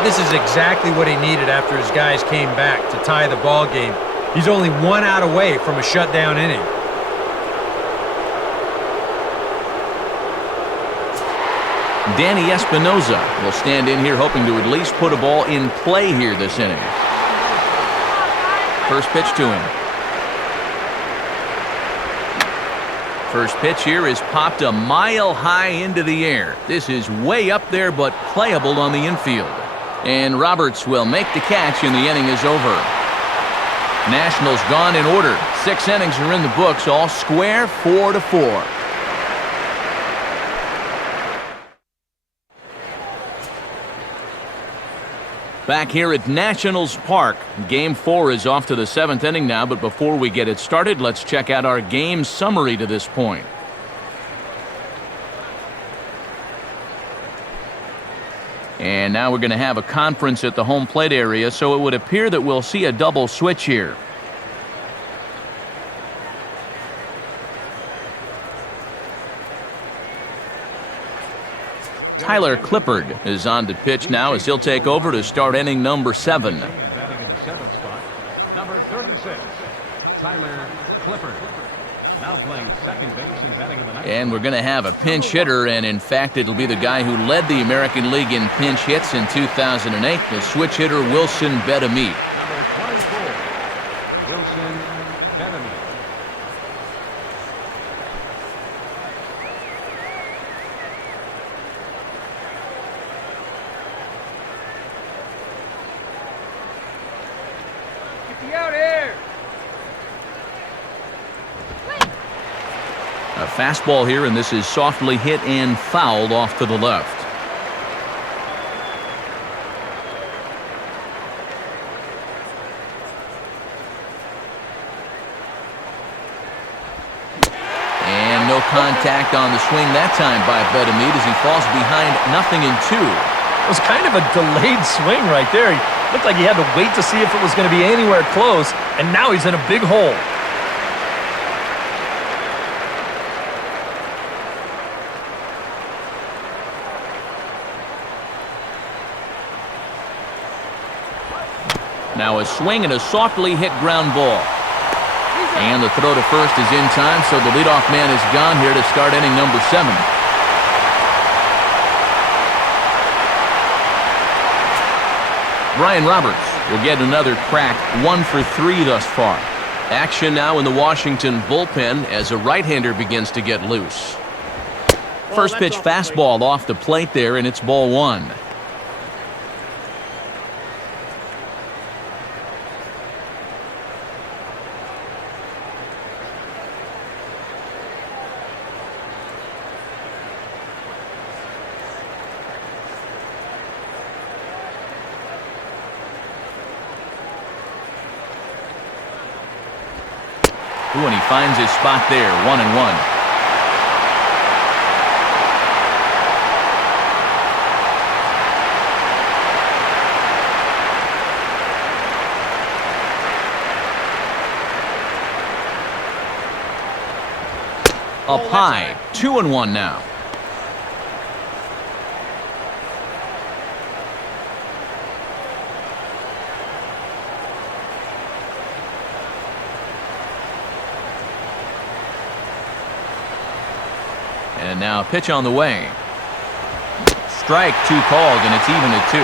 This is exactly what he needed after his guys came back to tie the ball game. He's only 1 out away from a shutdown inning. Danny Espinoza will stand in here hoping to at least put a ball in play here this inning. First pitch to him. First pitch here is popped a mile high into the air. This is way up there but playable on the infield. And Roberts will make the catch and the inning is over. Nationals gone in order. 6 innings are in the books, all square, 4-4. Back here at Nationals Park, Game 4 is off to the 7th inning now, but before we get it started, let's check out our game summary to this point. And now we're going to have a conference at the home plate area, so it would appear that we'll see a double switch here. Tyler Clippard is on to pitch now as he'll take over to start inning number 7. Batting in the 7th spot, number 36, Tyler Clippard. Now playing second base and batting in the 9th. And we're going to have a pinch hitter, and in fact it'll be the guy who led the American League in pinch hits in 2008, the switch hitter Wilson Betemit. Number 24, Wilson Betemit. A fastball here, and this is softly hit and fouled off to the left. And no contact on the swing that time by Betemit as he falls behind 0-2. It was kind of a delayed swing right there. He looked like he had to wait to see if it was going to be anywhere close, and now he's in a big hole. Now a swing and a softly hit ground ball. And the throw to first is in time, so the leadoff man is gone here to start inning number 7. Brian Roberts will get another crack, 1 for 3 thus far. Action now in the Washington bullpen as a right-hander begins to get loose. First pitch fastball off the plate there, and it's ball 1. Ooh, and he finds his spot there, 1-1. Up high, 2-1 now. And now a pitch on the way. Strike 2 called, and it's even at 2.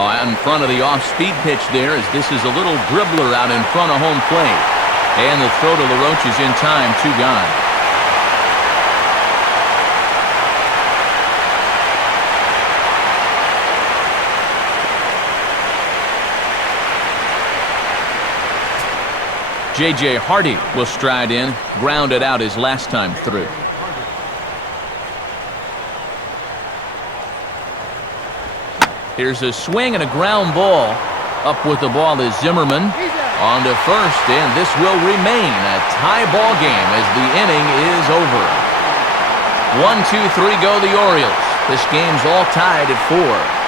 Out in front of the off-speed pitch there, as this is a little dribbler out in front of home plate. And the throw to LaRoche is in time, 2 gone. J.J. Hardy will stride in, grounded out his last time through. Here's a swing and a ground ball. Up with the ball is Zimmerman. on to first, and this will remain a tie ball game as the inning is over. 1-2-3 go the Orioles. This game's all tied at 4.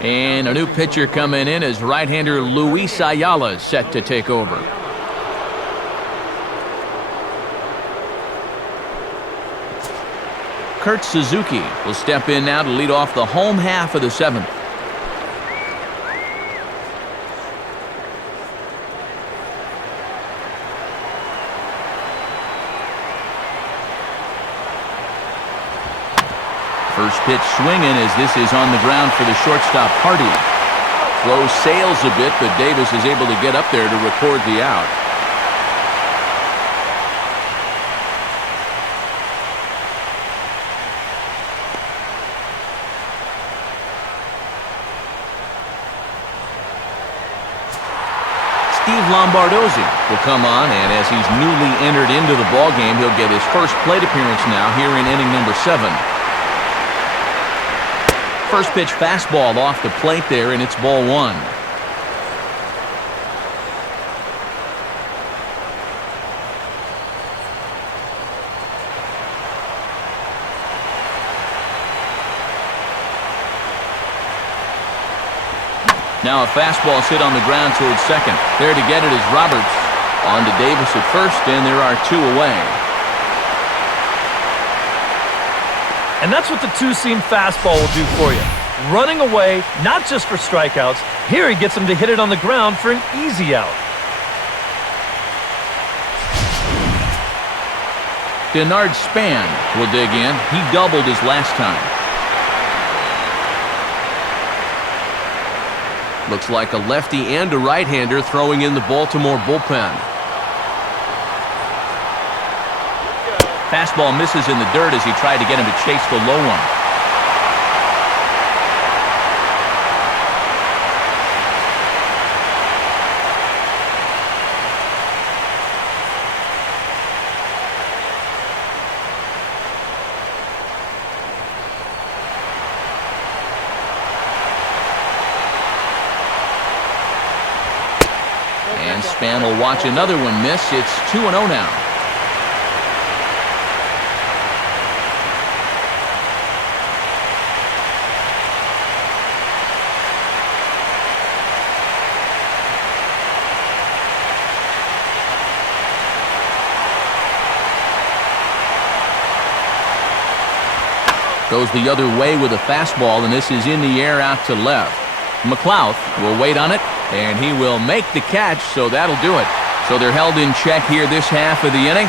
And a new pitcher coming in as right-hander Luis Ayala is set to take over. Kurt Suzuki will step in now to lead off the home half of the 7th. First pitch swinging as this is on the ground for the shortstop Hardy. Throw sails a bit, but Davis is able to get up there to record the out. Steve Lombardozzi will come on, and as he's newly entered into the ballgame, he'll get his first plate appearance now here in inning number 7. First pitch fastball off the plate there, and it's ball 1. Now a fastball hit on the ground towards second. There to get it is Roberts. On to Davis at first, and there are 2 away. And that's what the two-seam fastball will do for you. Running away, not just for strikeouts. Here he gets him to hit it on the ground for an easy out. Denard Span will dig in. He doubled his last time. Looks like a lefty and a right-hander throwing in the Baltimore bullpen. Fastball misses in the dirt as he tried to get him to chase the low one. And Span will watch another one miss. It's 2-0 now. Goes the other way with a fastball, and this is in the air out to left. McLeod will wait on it, and he will make the catch, so that'll do it. So they're held in check here this half of the inning.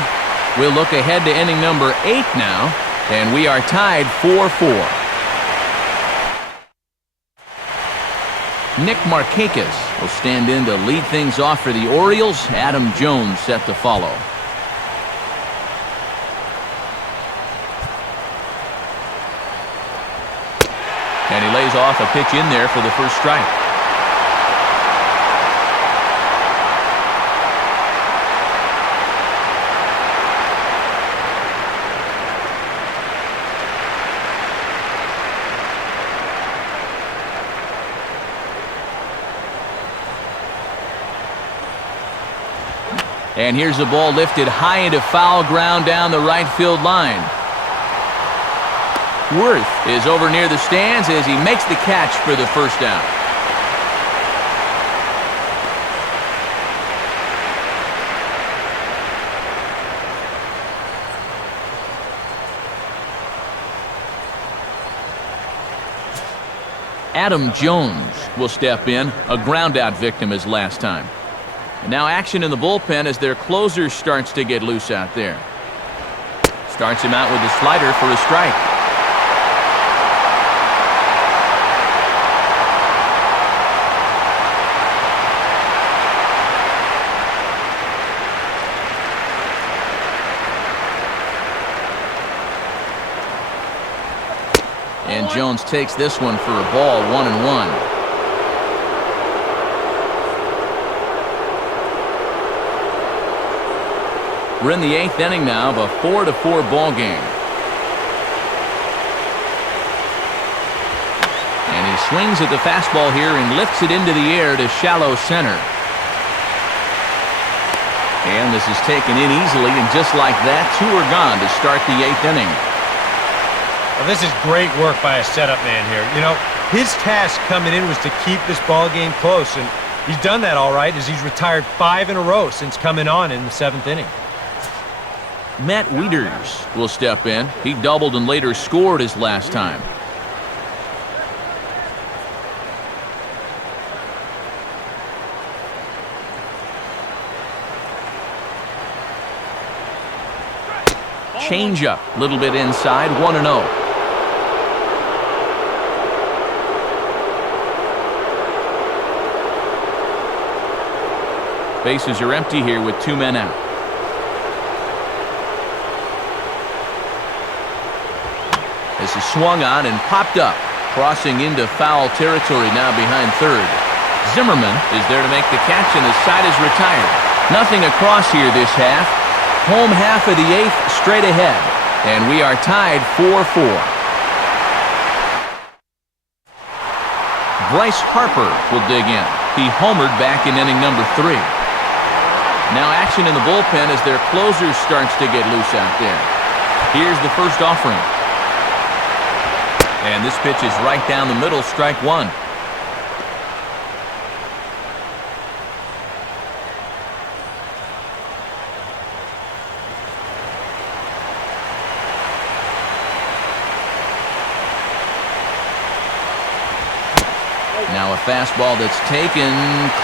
We'll look ahead to inning number 8 now, and we are tied 4-4. Nick Markakis will stand in to lead things off for the Orioles. Adam Jones set to follow. And he lays off a pitch in there for the first strike. And here's the ball lifted high into foul ground down the right field line. Worth is over near the stands as he makes the catch for the first down. Adam Jones will step in, a ground-out victim his last time. And now action in the bullpen as their closer starts to get loose out there. Starts him out with a slider for a strike. And Jones takes this one for a ball, 1-1. We're in the 8th inning now of a 4-4 ball game. swings at the fastball here and lifts it into the air to shallow center. And this is taken in easily, and just like that, 2 are gone to start the 8th inning. Well, this is great work by a setup man here. You know, his task coming in was to keep this ball game close, and he's done that all right as he's retired 5 in a row since coming on in the 7th inning. Matt Wieters will step in. He doubled and later scored his last time. Changeup, little bit inside, 1-0. Bases are empty here with 2 men out. This is swung on and popped up, crossing into foul territory now behind third. Zimmerman is there to make the catch, and the side is retired. Nothing across here this half. Home half of the 8th straight ahead, and we are tied 4-4. Bryce Harper will dig in. He homered back in inning number 3. Now action in the bullpen as their closer starts to get loose out there. Here's the first offering. And this pitch is right down the middle, strike 1. Now a fastball that's taken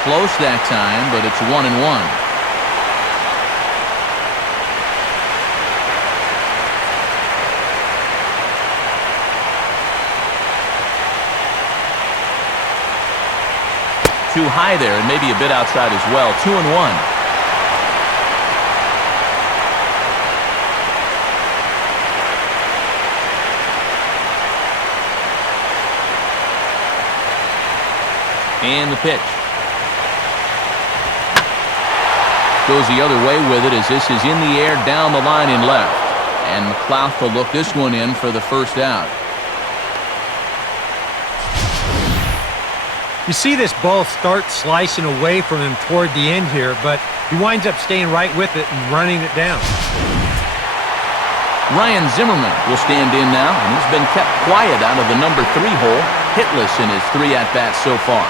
close that time, but it's 1-1. Too high there, and maybe a bit outside as well. 2-1. And the pitch. Goes the other way with it as this is in the air down the line in left. And McLeod will look this one in for the first out. You see this ball start slicing away from him toward the end here, but he winds up staying right with it and running it down. Ryan Zimmerman will stand in now, and he's been kept quiet out of the number 3 hole, hitless in his 3 at-bats so far.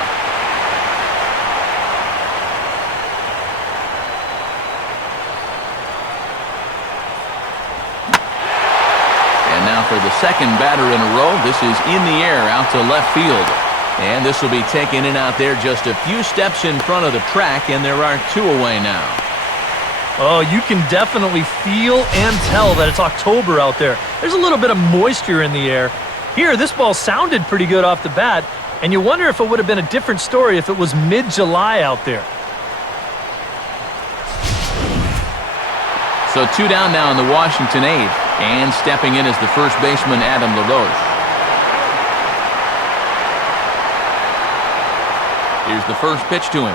For the second batter in a row, this is in the air out to left field. And this will be taken in out there just a few steps in front of the track, and there are 2 away now. Oh, you can definitely feel and tell that it's October out there. There's a little bit of moisture in the air. Here, this ball sounded pretty good off the bat, and you wonder if it would have been a different story if it was mid-July out there. So 2 down now in the Washington 8th. And stepping in is the first baseman, Adam LaRoche. Here's the first pitch to him.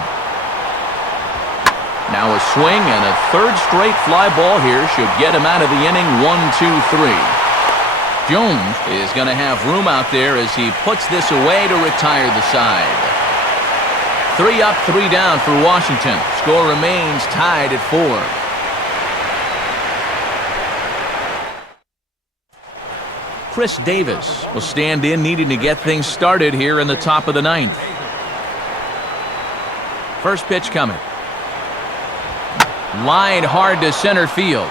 Now a swing and a 3rd straight fly ball here should get him out of the inning. 1-2-3. Jones is going to have room out there as he puts this away to retire the side. 3 up, 3 down for Washington. Score remains tied at 4. Chris Davis will stand in, needing to get things started here in the top of the 9th. First pitch coming. Line hard to center field.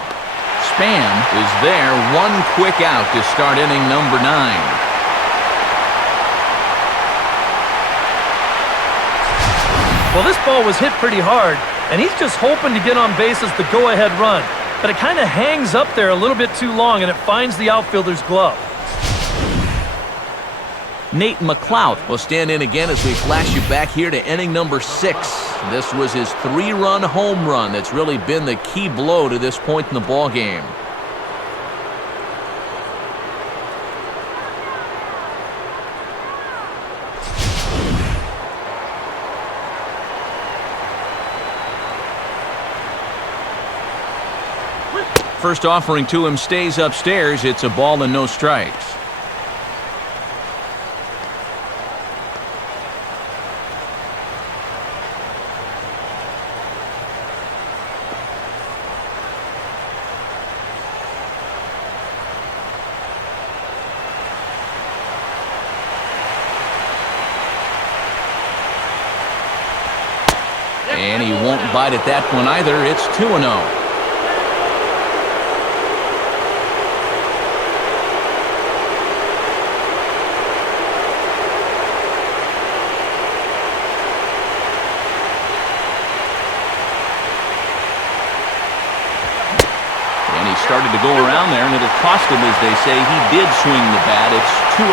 Span is there. 1 quick out to start inning number 9. Well, this ball was hit pretty hard, and he's just hoping to get on base as the go-ahead run. But it kind of hangs up there a little bit too long, and it finds the outfielder's glove. Nate McLeod will stand in again as we flash you back here to inning number 6. This was his 3-run home run that's really been the key blow to this point in the ball game. First offering to him stays upstairs. It's a ball and no strikes. And he won't bite at that one either. It's 2-0. Started to go around there, and it'll cost him, as they say. He did swing the bat. It's 2-1.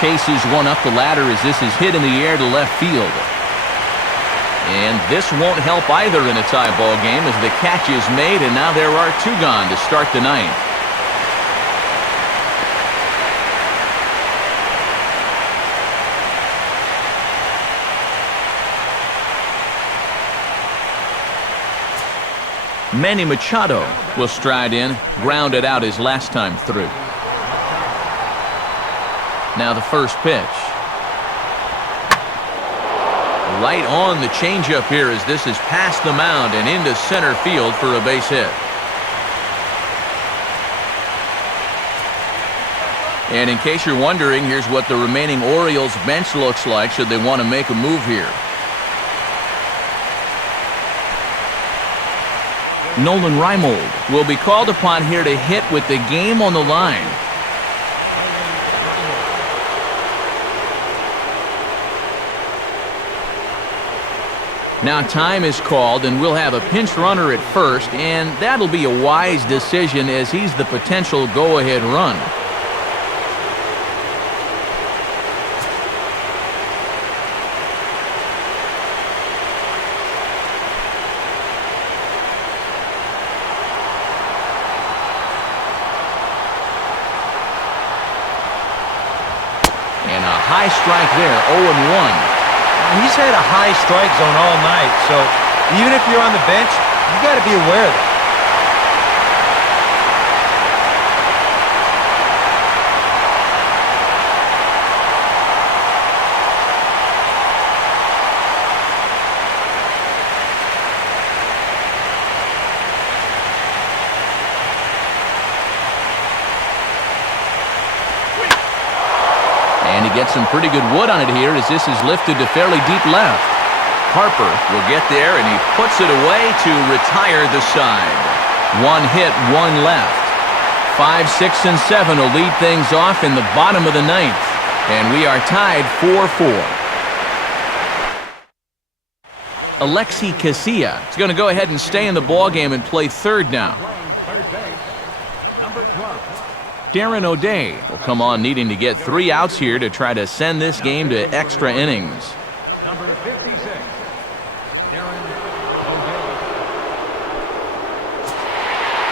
Chases one up the ladder as this is hit in the air to left field. And this won't help either in a tie ball game as the catch is made, and now there are two gone to start the ninth. Manny Machado will stride in, grounded out his last time through. Now the first pitch. Right on the changeup here as this is past the mound and into center field for a base hit. And in case you're wondering, here's what the remaining Orioles bench looks like should they want to make a move here. Nolan Reimold will be called upon here to hit with the game on the line. Now time is called, and we'll have a pinch runner at first, and that'll be a wise decision as he's the potential go-ahead run. High strike there, 0-1. He's had a high strike zone all night, so even if you're on the bench, you got to be aware of that. Gets some pretty good wood on it here as this is lifted to fairly deep left. Harper will get there, and he puts it away to retire the side. One hit, one left. 5, 6, and 7 will lead things off in the bottom of the ninth. And we are tied 4-4. Alexi Casilla is going to go ahead and stay in the ballgame and play third now. Darren O'Day will come on needing to get 3 outs here to try to send this game to extra innings. Number 56, Darren O'Day.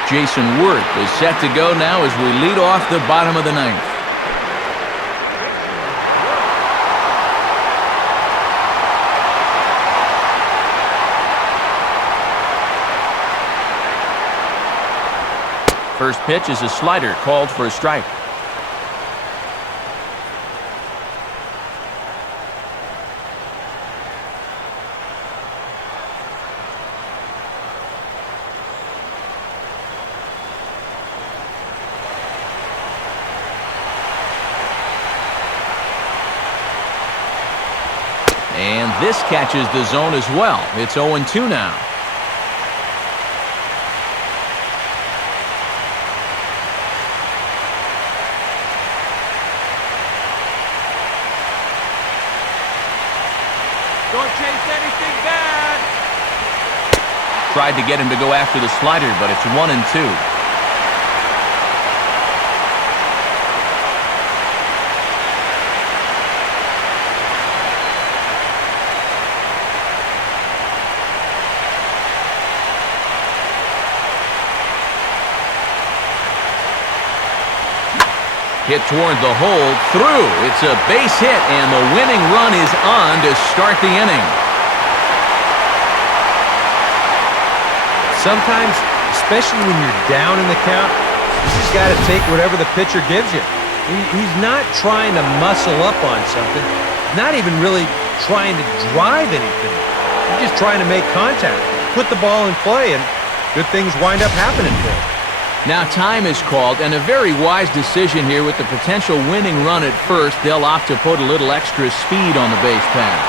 Jason Wirth is set to go now as we lead off the bottom of the ninth. First pitch is a slider called for a strike. And this catches the zone as well. It's 0-2 now. Don't chase anything bad. Tried to get him to go after the slider, but it's 1-2. Hit toward the hole, through. It's a base hit, and the winning run is on to start the inning. Sometimes, especially when you're down in the count, you just got to take whatever the pitcher gives you. He's not trying to muscle up on something, not even really trying to drive anything. He's just trying to make contact, put the ball in play, and good things wind up happening for him. Now time is called, and a very wise decision here with the potential winning run at first. They'll opt to put a little extra speed on the base pass.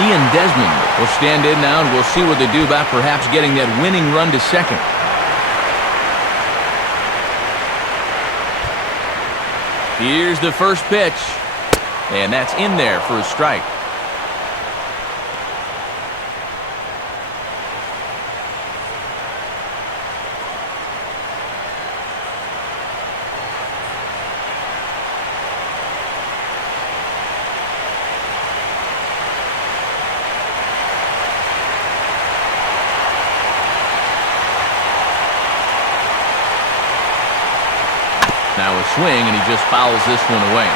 Ian Desmond will stand in now, and we'll see what they do about perhaps getting that winning run to second. Here's the first pitch, and that's in there for a strike. Now a swing, and he just fouls this one away.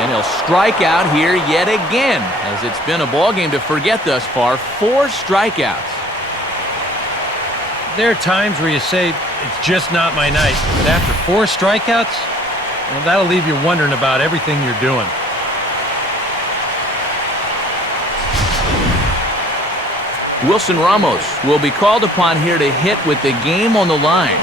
And he'll strike out here yet again, as it's been a ball game to forget thus far. 4 strikeouts. There are times where you say, it's just not my night. But after 4 strikeouts, well, that'll leave you wondering about everything you're doing. Wilson Ramos will be called upon here to hit with the game on the line.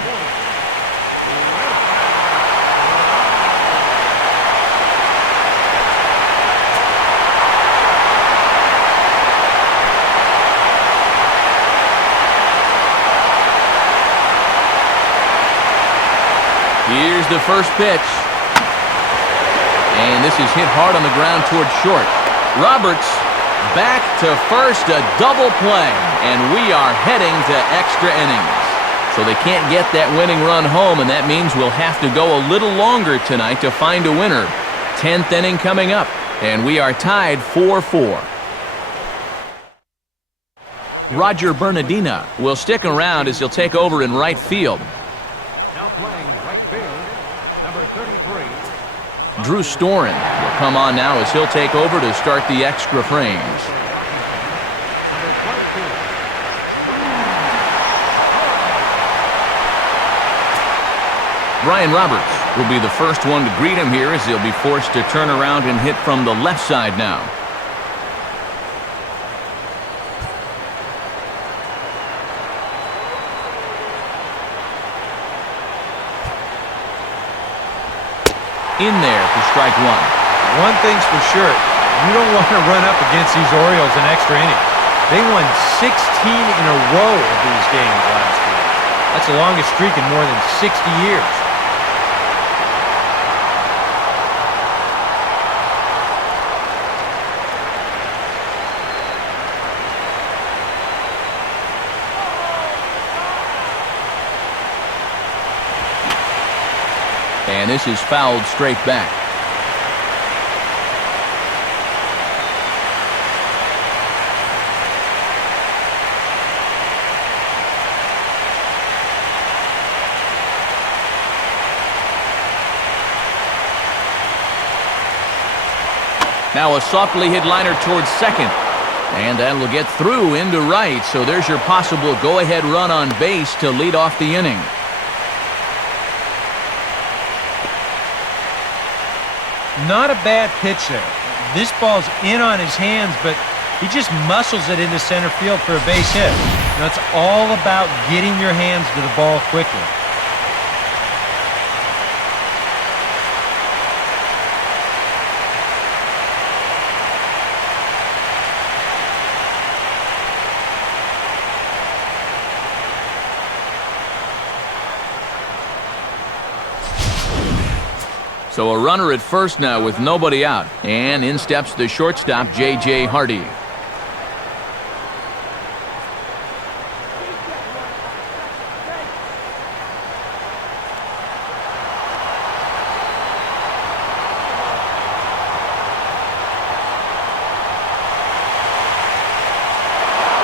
Here's the first pitch. And this is hit hard on the ground towards short. Roberts back to first, a double play, and we are heading to extra innings. So they can't get that winning run home, and that means we'll have to go a little longer tonight to find a winner. 10th inning coming up, and we are tied 4-4. Roger Bernardina will stick around as he'll take over in right field. Now playing right field, number 33. Drew Storen will come on now as he'll take over to start the extra frames. Brian Roberts will be the first one to greet him here as he'll be forced to turn around and hit from the left side now. In there for strike one. One thing's for sure, you don't want to run up against these Orioles in extra innings. They won 16 in a row of these games last year. That's the longest streak in more than 60 years. And this is fouled straight back. Now a softly hit liner towards second. And that will get through into right. So there's your possible go-ahead run on base to lead off the inning. Not a bad pitch there. This ball's in on his hands, but he just muscles it into center field for a base hit. Now, it's all about getting your hands to the ball quickly. So a runner at first now with nobody out. And in steps the shortstop, J.J. Hardy.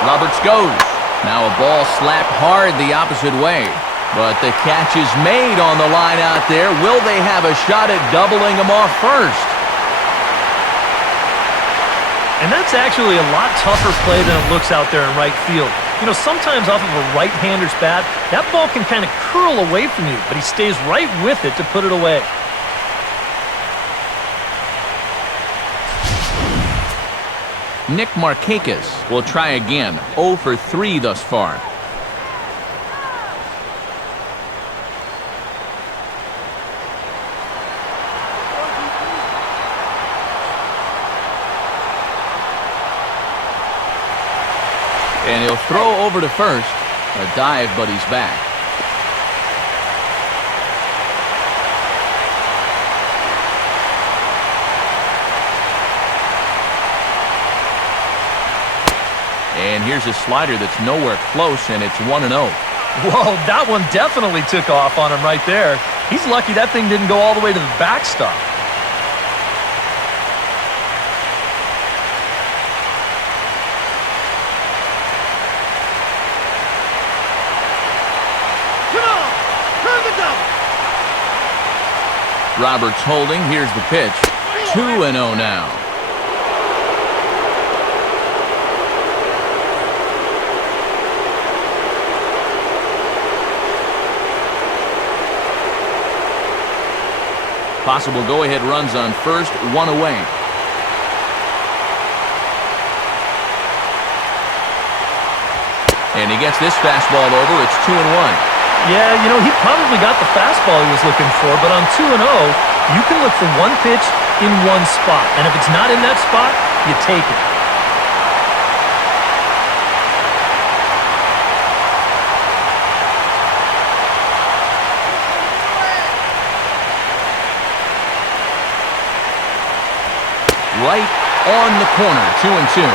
Roberts goes. Now a ball slapped hard the opposite way. But the catch is made on the line out there. Will they have a shot at doubling him off first? And that's actually a lot tougher play than it looks out there in right field. You know, sometimes off of a right-hander's bat, that ball can kind of curl away from you, but he stays right with it to put it away. Nick Markakis will try again. 0 for 3 thus far. And he'll throw over to first. A dive, but he's back. And here's a slider that's nowhere close, and it's 1-0. Whoa, that one definitely took off on him right there. He's lucky that thing didn't go all the way to the backstop. Roberts holding. Here's the pitch. 2-0 now. Possible go-ahead runs on first, 1 away. And he gets this fastball over. It's 2-1. Yeah, you know, he probably got the fastball he was looking for, but on 2-0, you can look for one pitch in one spot. And if it's not in that spot, you take it. Right on the corner, 2-2.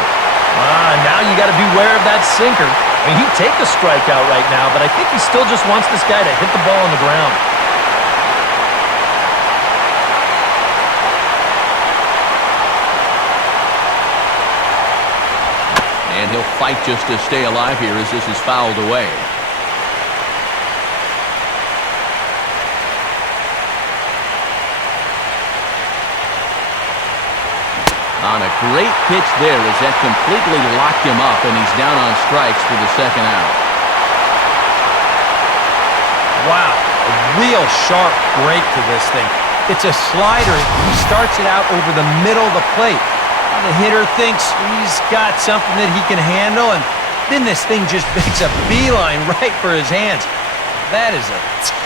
Now you got to beware of that sinker. I mean, he'd take a strikeout right now, but I think he still just wants this guy to hit the ball on the ground. And he'll fight just to stay alive here as this is fouled away. On a great pitch there as that completely locked him up, and he's down on strikes for the second out. Wow, a real sharp break to this thing. It's a slider. He starts it out over the middle of the plate. And the hitter thinks he's got something that he can handle, and then this thing just makes a beeline right for his hands. That is a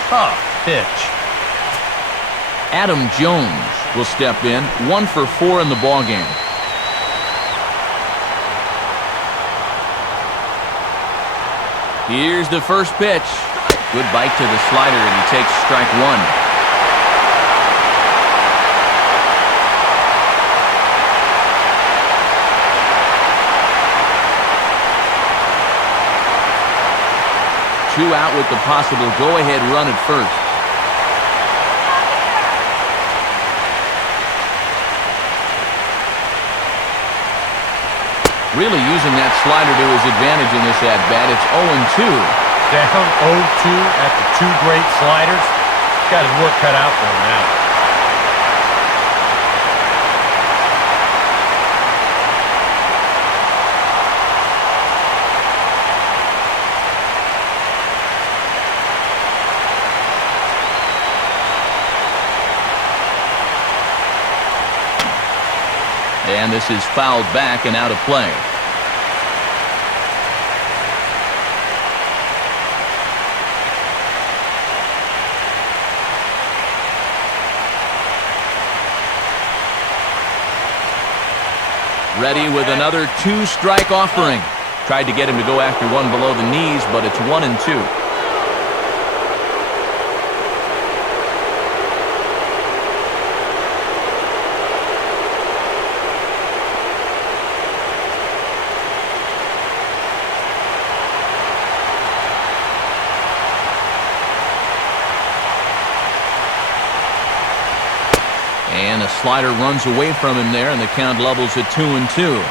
tough pitch. Adam Jones will step in, 1 for 4 in the ballgame. Here's the first pitch. Good bite to the slider, and he takes strike 1. Two out with the possible go-ahead run at first. Really using that slider to his advantage in this at-bat. It's 0-2. Down 0-2 after 2 great sliders. Got his work cut out for him now. And this is fouled back and out of play. Ready with another 2-strike offering. Tried to get him to go after one below the knees, but it's 1-2. And a slider runs away from him there, and the count levels at 2-2.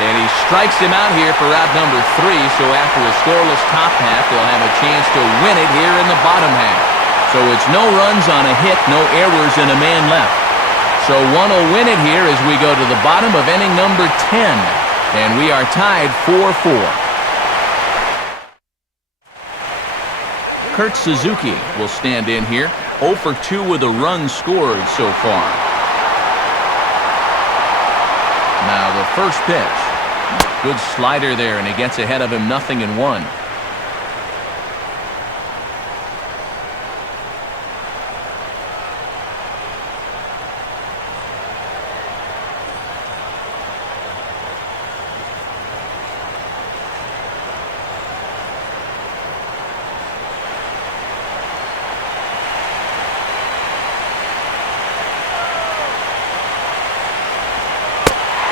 And he strikes him out here for out number 3, so after a scoreless top half, they'll have a chance to win it here in the bottom half. So it's no runs on a hit, no errors, and a man left. So one will win it here as we go to the bottom of inning number 10. And we are tied 4-4. Kurt Suzuki will stand in here. 0 for 2 with a run scored so far. Now the first pitch. Good slider there, and he gets ahead of him 0-1.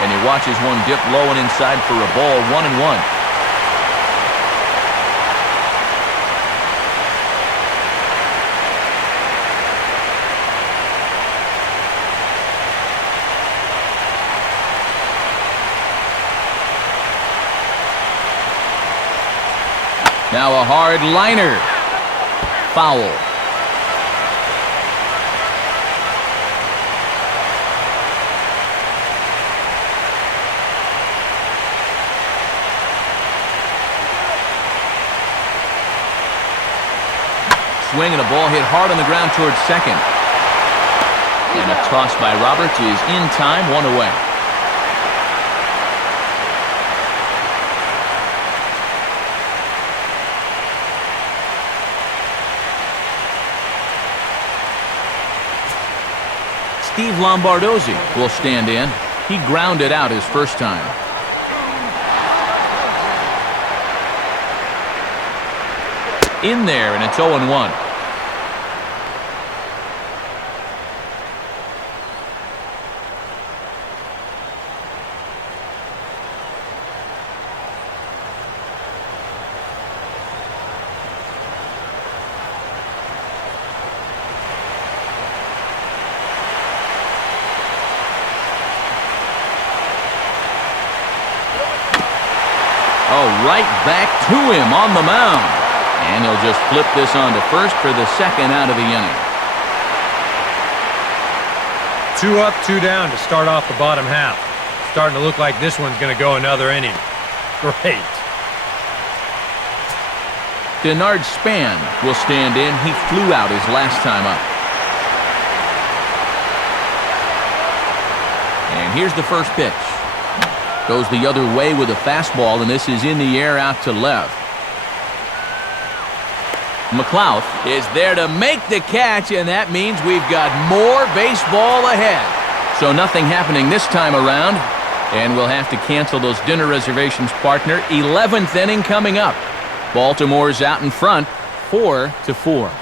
And he watches one dip low and inside for a ball, 1-1. Now a hard liner. Foul. Swing and a ball hit hard on the ground towards second. And a toss by Roberts is in time, 1 away. Steve Lombardozzi will stand in. He grounded out his first time. In there, and it's 0-1. Oh, right back to him on the mound. And he'll just flip this on to first for the second out of the inning. 2 up, 2 down to start off the bottom half. Starting to look like this one's going to go another inning. Great. Denard Span will stand in. He flew out his last time up. And here's the first pitch. Goes the other way with a fastball, and this is in the air out to left. McLeod is there to make the catch, and that means we've got more baseball ahead. So nothing happening this time around, and we'll have to cancel those dinner reservations, partner. 11th inning coming up. Baltimore's out in front, 4-4.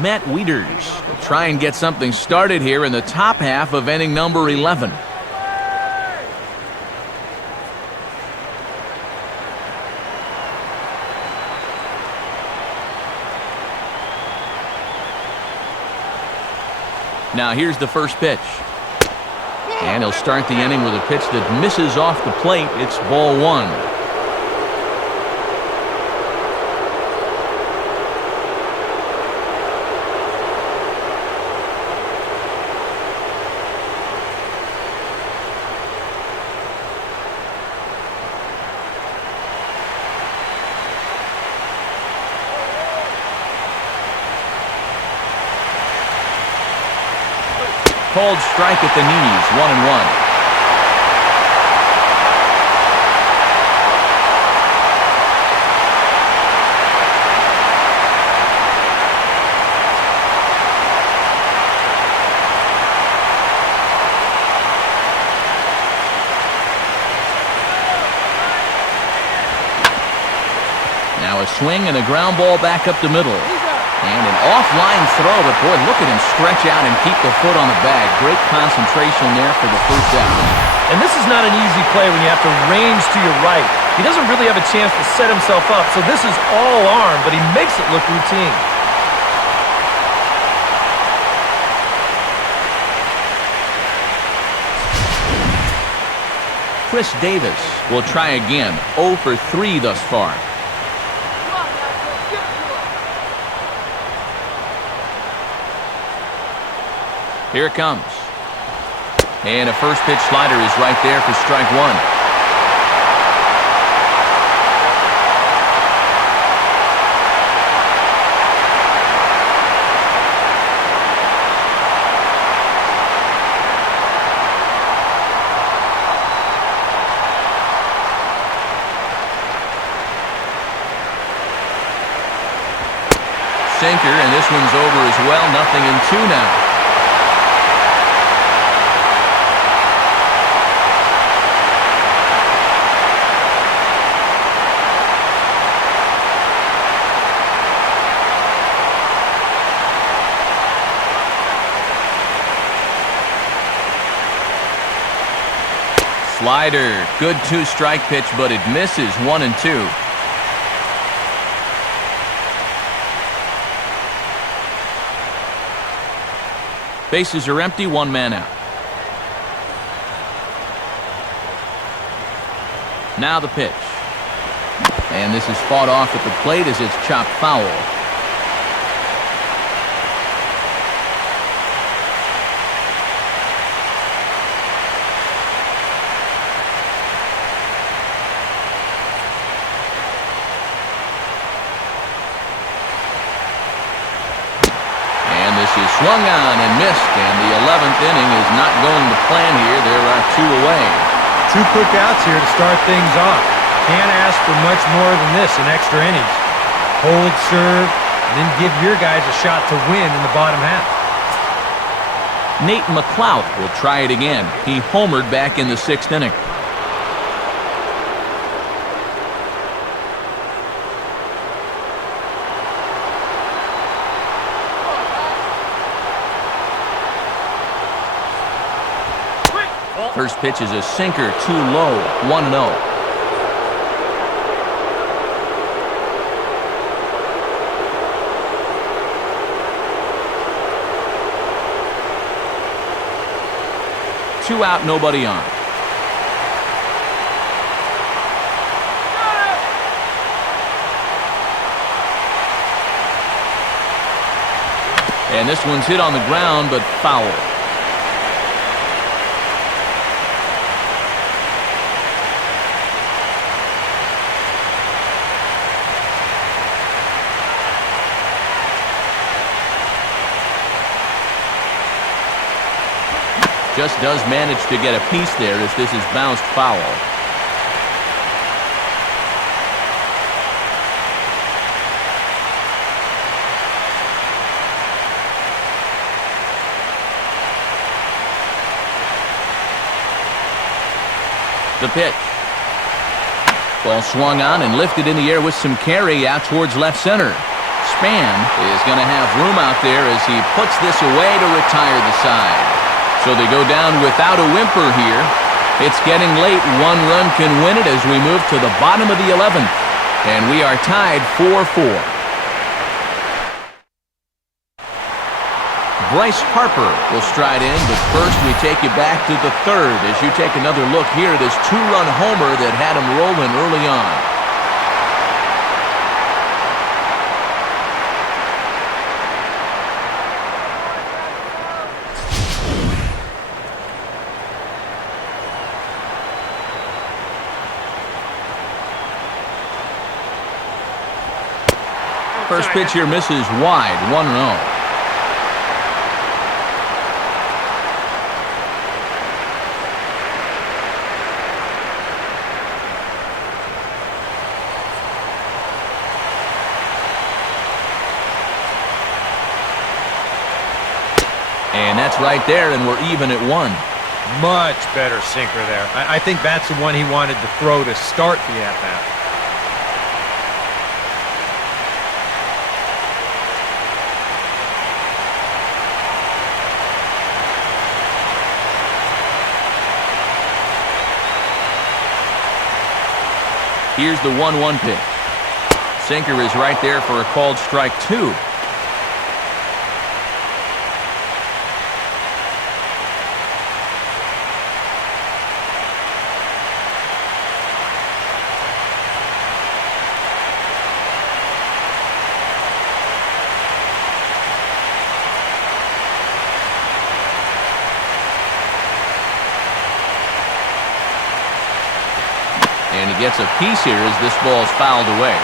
Matt Wieters will try and get something started here in the top half of inning number 11. Now here's the first pitch. And he'll start the inning with a pitch that misses off the plate. It's ball 1. Called strike at the knees, 1-1. Now a swing and a ground ball back up the middle. And an offline throw, but boy, look at him stretch out and keep the foot on the bag. Great concentration there for the first out. And this is not an easy play when you have to range to your right. He doesn't really have a chance to set himself up, so this is all arm, but he makes it look routine. Chris Davis will try again. 0 for 3 thus far. Here it comes. And a first pitch slider is right there for strike one. Sinker, and this one's over as well. 0-2 now. Slider, good 2-strike pitch, but it misses. 1-2. Bases are empty, 1 man out. Now the pitch. And this is fought off at the plate as it's chopped foul. Swung on and missed, and the 11th inning is not going to plan here. There are 2 away. 2 quick outs here to start things off. Can't ask for much more than this in extra innings. Hold, serve, and then give your guys a shot to win in the bottom half. Nate McLeod will try it again. He homered back in the 6th inning. First pitch is a sinker, too low. 1-0. Two out, nobody on. And this one's hit on the ground, but foul. Just does manage to get a piece there as this is bounced foul. The pitch. Ball swung on and lifted in the air with some carry out towards left center. Span is going to have room out there as he puts this away to retire the side. So they go down without a whimper here. It's getting late. 1 run can win it as we move to the bottom of the 11th. And we are tied 4-4. Bryce Harper will stride in, but first we take you back to the 3rd as you take another look here at his 2-run homer that had him rolling early on. First pitch here misses wide, 1-0. And that's right there, and we're even at 1. Much better sinker there. I think that's the one he wanted to throw to start the at-bat. Here's the 1-1 pitch. Sinker is right there for a called strike 2. gets a piece here as this ball's fouled away.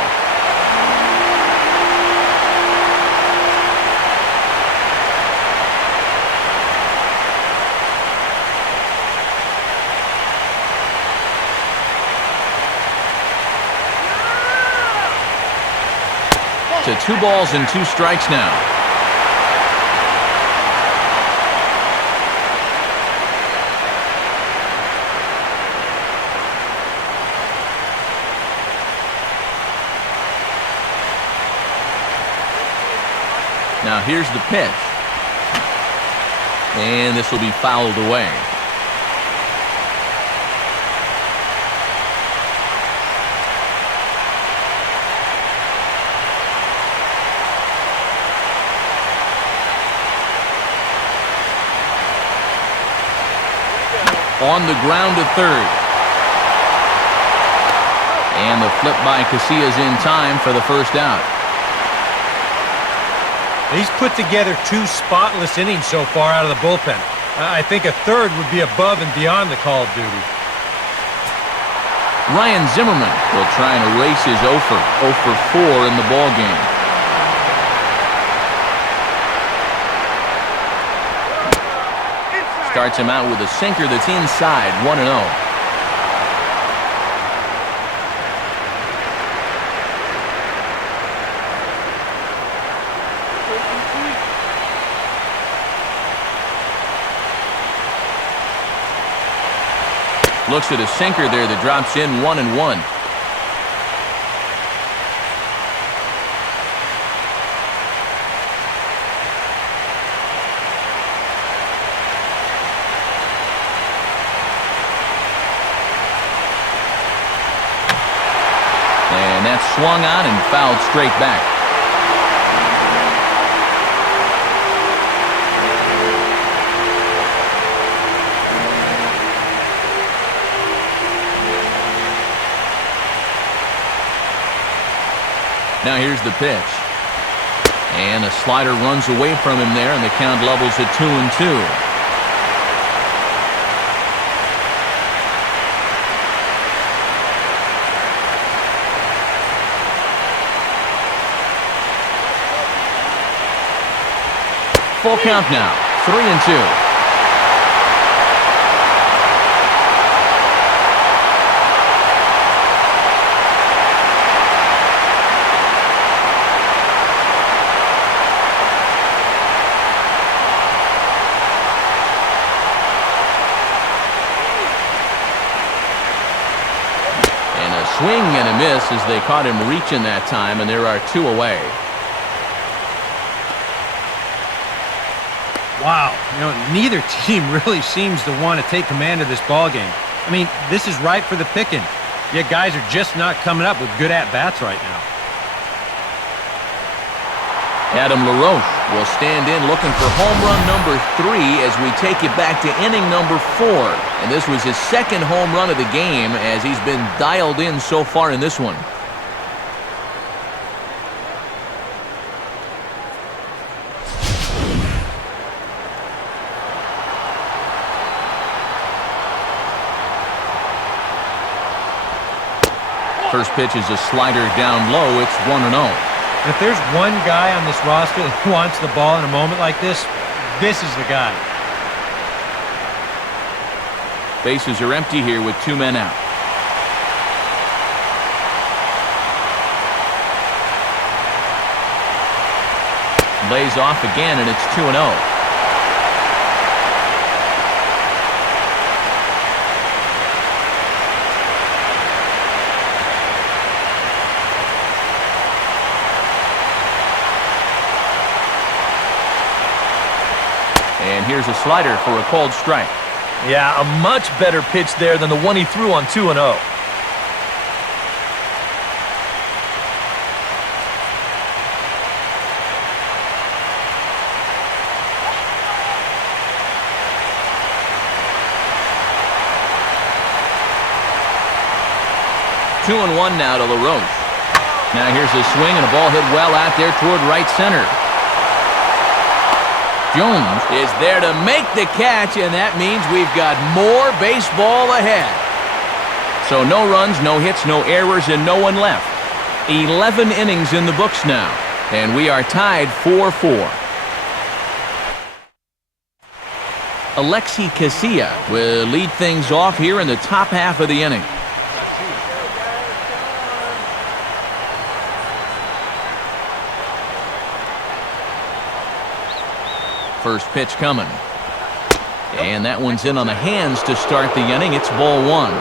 To 2 balls and 2 strikes now. Now here's the pitch. And this will be fouled away. On the ground to third. And the flip by Casillas in time for the first out. He's put together 2 spotless innings so far out of the bullpen. I think a third would be above and beyond the call of duty. Ryan Zimmerman will try and erase his 0 for 4 in the ballgame. Starts him out with a sinker that's inside, 1-0. Looks at a sinker there that drops in 1-1. And that's swung on and fouled straight back. Now here's the pitch. And a slider runs away from him there, and the count levels at 2-2. Full count now, 3-2. Swing and a miss as they caught him reaching that time, and there are 2 away. Wow, neither team really seems to want to take command of this ballgame. I mean, this is ripe for the picking. Yet guys are just not coming up with good at-bats right now. Adam LaRoche will stand in looking for home run number 3 as we take it back to inning number 4. And this was his 2nd home run of the game as he's been dialed in so far in this one. First pitch is a slider down low. It's 1-0. If there's one guy on this roster that wants the ball in a moment like this, this is the guy. Bases are empty here with 2 men out. Lays off again, and it's 2-0. And here's a slider for a called strike. Yeah, a much better pitch there than the one he threw on 2-0. Two and one now to LaRoche. Now here's a swing and a ball hit well out there toward right center. Jones is there to make the catch, and that means we've got more baseball ahead. So no runs, no hits, no errors, and no one left. 11 innings in the books now, and we are tied 4-4. Alexi Casilla will lead things off here in the top half of the inning. First pitch coming. And that one's in on the hands to start the inning. It's ball one.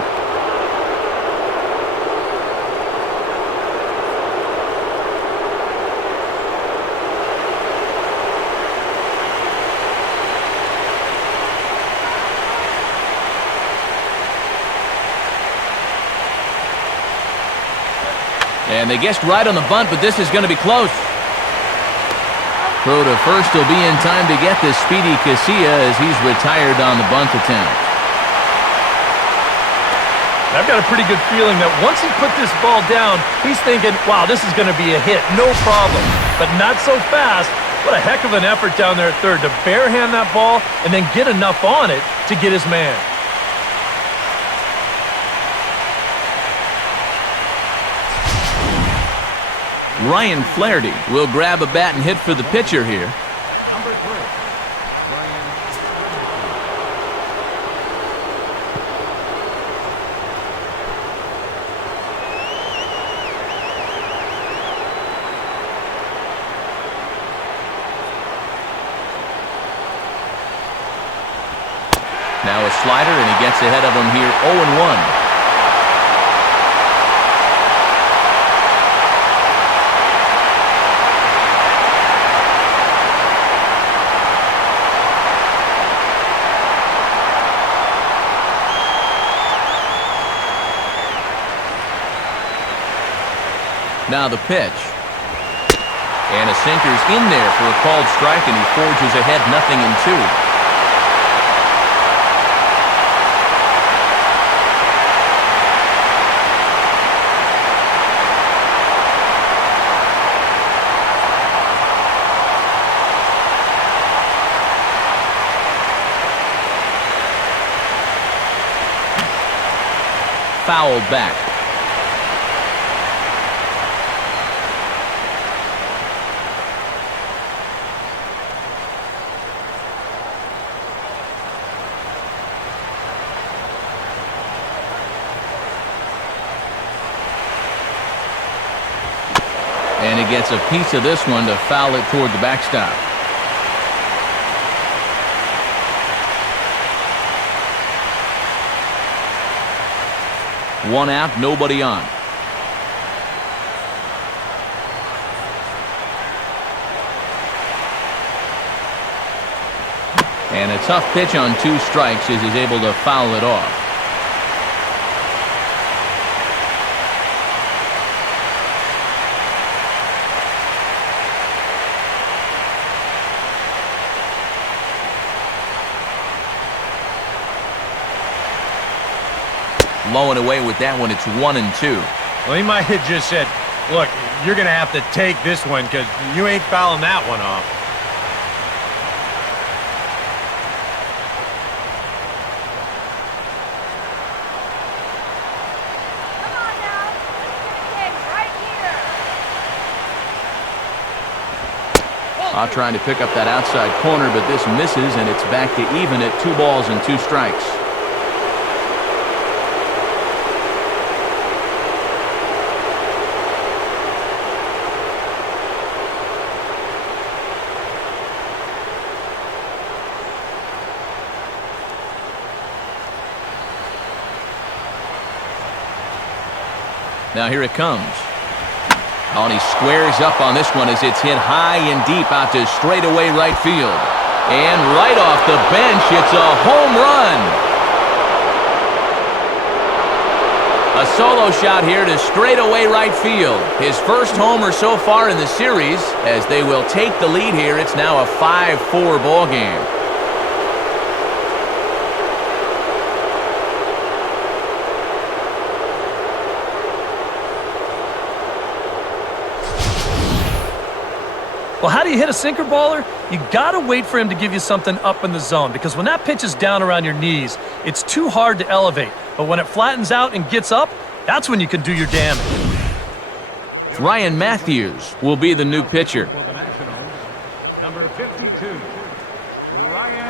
And they guessed right on the bunt, but this is going to be close. Throw to first will be in time to get this speedy Casilla as he's retired on the bunt attempt. I've got a pretty good feeling that once he put this ball down, he's thinking, wow, this is going to be a hit, no problem. But not so fast. What a heck of an effort down there at third to barehand that ball and then get enough on it to get his man. Ryan Flaherty will grab a bat and hit for the pitcher here. Number 3, Ryan Flaherty. Now a slider, and he gets ahead of him here 0-1. Now the pitch. And a sinker's in there for a called strike, and he forges ahead 0-2. Fouled back. And he gets a piece of this one to foul it toward the backstop. One out, nobody on. And a tough pitch on 2 strikes as he's able to foul it off. Low and away with that one. It's 1-2. Well, he might have just said, look, you're going to have to take this one because you ain't fouling that one off. Come on now. Let's get a game right here. Trying to pick up that outside corner, but this misses, and it's back to even at 2 balls and 2 strikes. Now here it comes. Oh, and he squares up on this one as it's hit high and deep out to straightaway right field. And right off the bench, it's a home run. A solo shot here to straightaway right field. His first homer so far in the series. As they will take the lead here, it's now a 5-4 ball game. Well, how do you hit a sinker baller? You got to wait for him to give you something up in the zone, because when that pitch is down around your knees, it's too hard to elevate. But when it flattens out and gets up, that's when you can do your damage. Ryan Matthews will be the new pitcher. For the Nationals, number 52, Ryan.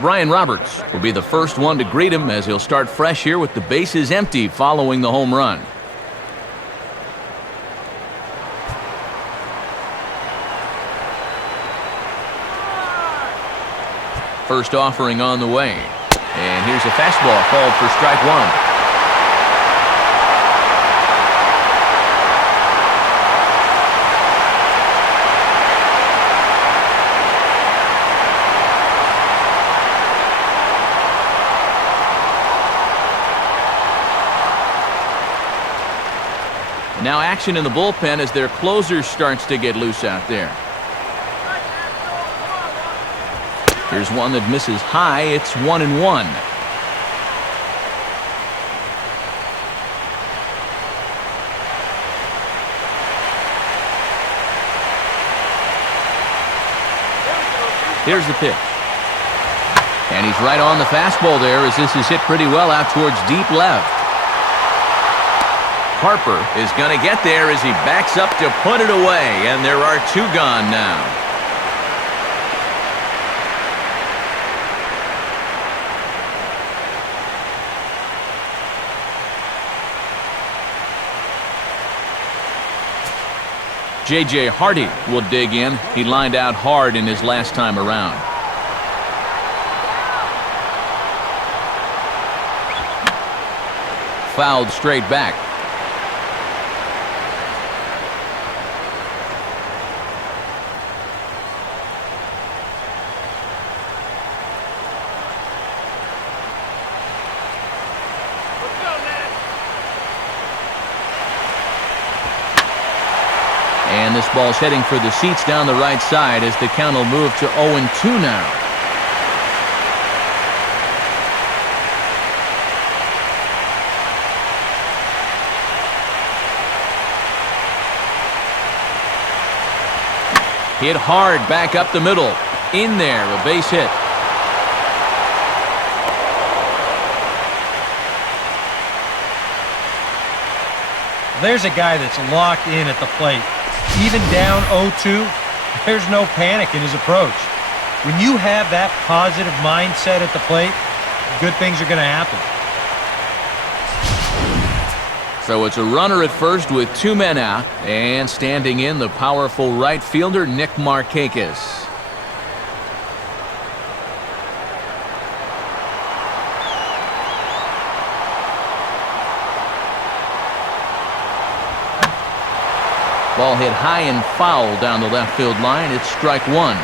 Brian Roberts will be the first one to greet him as he'll start fresh here with the bases empty following the home run. First offering on the way. And here's a fastball called for strike one. Now action in the bullpen as their closer starts to get loose out there. Here's one that misses high. It's 1-1. Here's the pitch. And he's right on the fastball there as this is hit pretty well out towards deep left. Harper is going to get there as he backs up to put it away, and there are two gone now. J.J. Hardy will dig in. He lined out hard in his last time around. Fouled straight back. And this ball's heading for the seats down the right side as the count will move to 0-2 now. Hit hard back up the middle. In there, a base hit. There's a guy that's locked in at the plate. Even down 0-2, there's no panic in his approach. When you have that positive mindset at the plate, good things are going to happen. So it's a runner at first with two men out, and standing in the powerful right fielder, Nick Markakis. Ball hit high and foul down the left field line. It's strike one.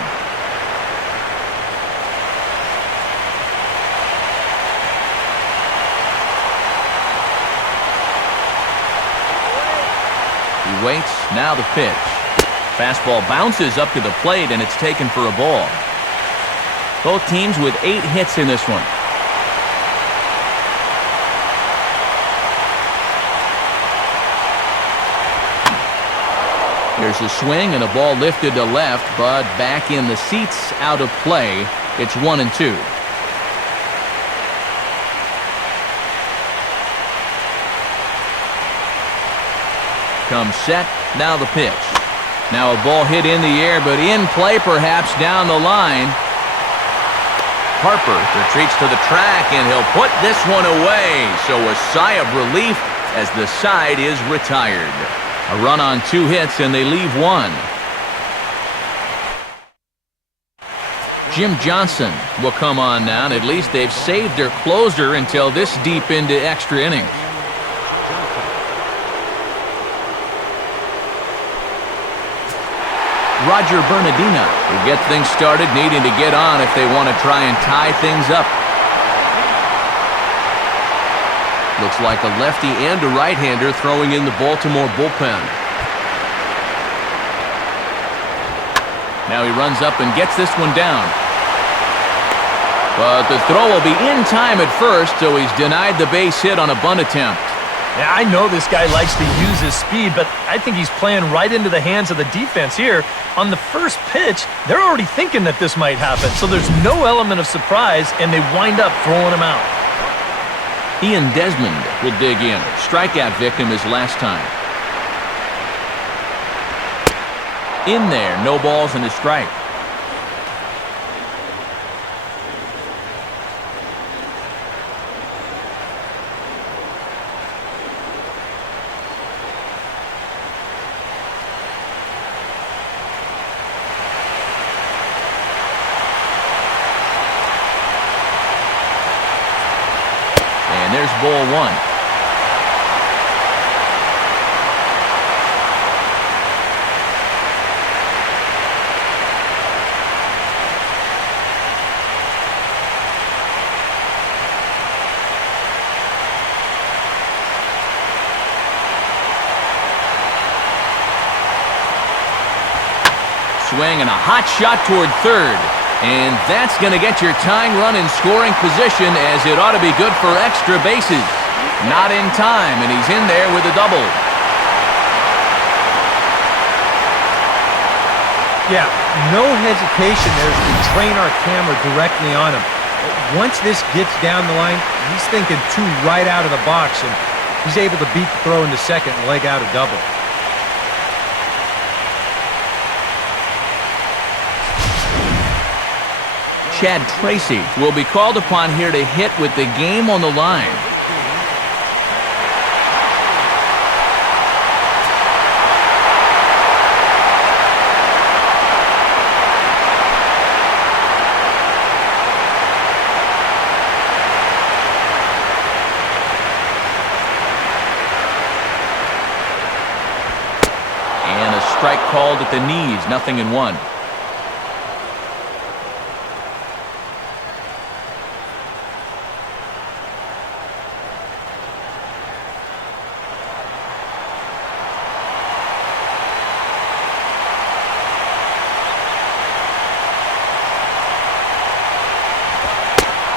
He waits. Now the pitch. Fastball bounces up to the plate, and it's taken for a ball. Both teams with 8 hits in this one. Here's a swing and a ball lifted to left, but back in the seats, out of play. It's 1-2. Comes set, now the pitch. Now a ball hit in the air, but in play perhaps down the line. Harper retreats to the track, and he'll put this one away. So a sigh of relief as the side is retired. A run on 2 hits, and they leave 1. Jim Johnson will come on now, and at least they've saved their closer until this deep into extra innings. Roger Bernardina will get things started, needing to get on if they want to try and tie things up. Looks like a lefty and a right-hander throwing in the Baltimore bullpen. Now he runs up and gets this one down. But the throw will be in time at first, so he's denied the base hit on a bunt attempt. Yeah, I know this guy likes to use his speed, but I think he's playing right into the hands of the defense here. On the first pitch, they're already thinking that this might happen, so there's no element of surprise, and they wind up throwing him out. Ian Desmond will dig in. Strikeout victim his last time. In there, no balls and a strike. And there's ball one. Swing and a hot shot toward third. And that's going to get your tying run in scoring position, as it ought to be good for extra bases. Not in time, and he's in there with a double. Yeah, no hesitation there as we train our camera directly on him. Once this gets down the line, he's thinking two right out of the box, and he's able to beat the throw into second and leg out a double. Chad Tracy will be called upon here to hit with the game on the line. And a strike called at the knees, 0-1.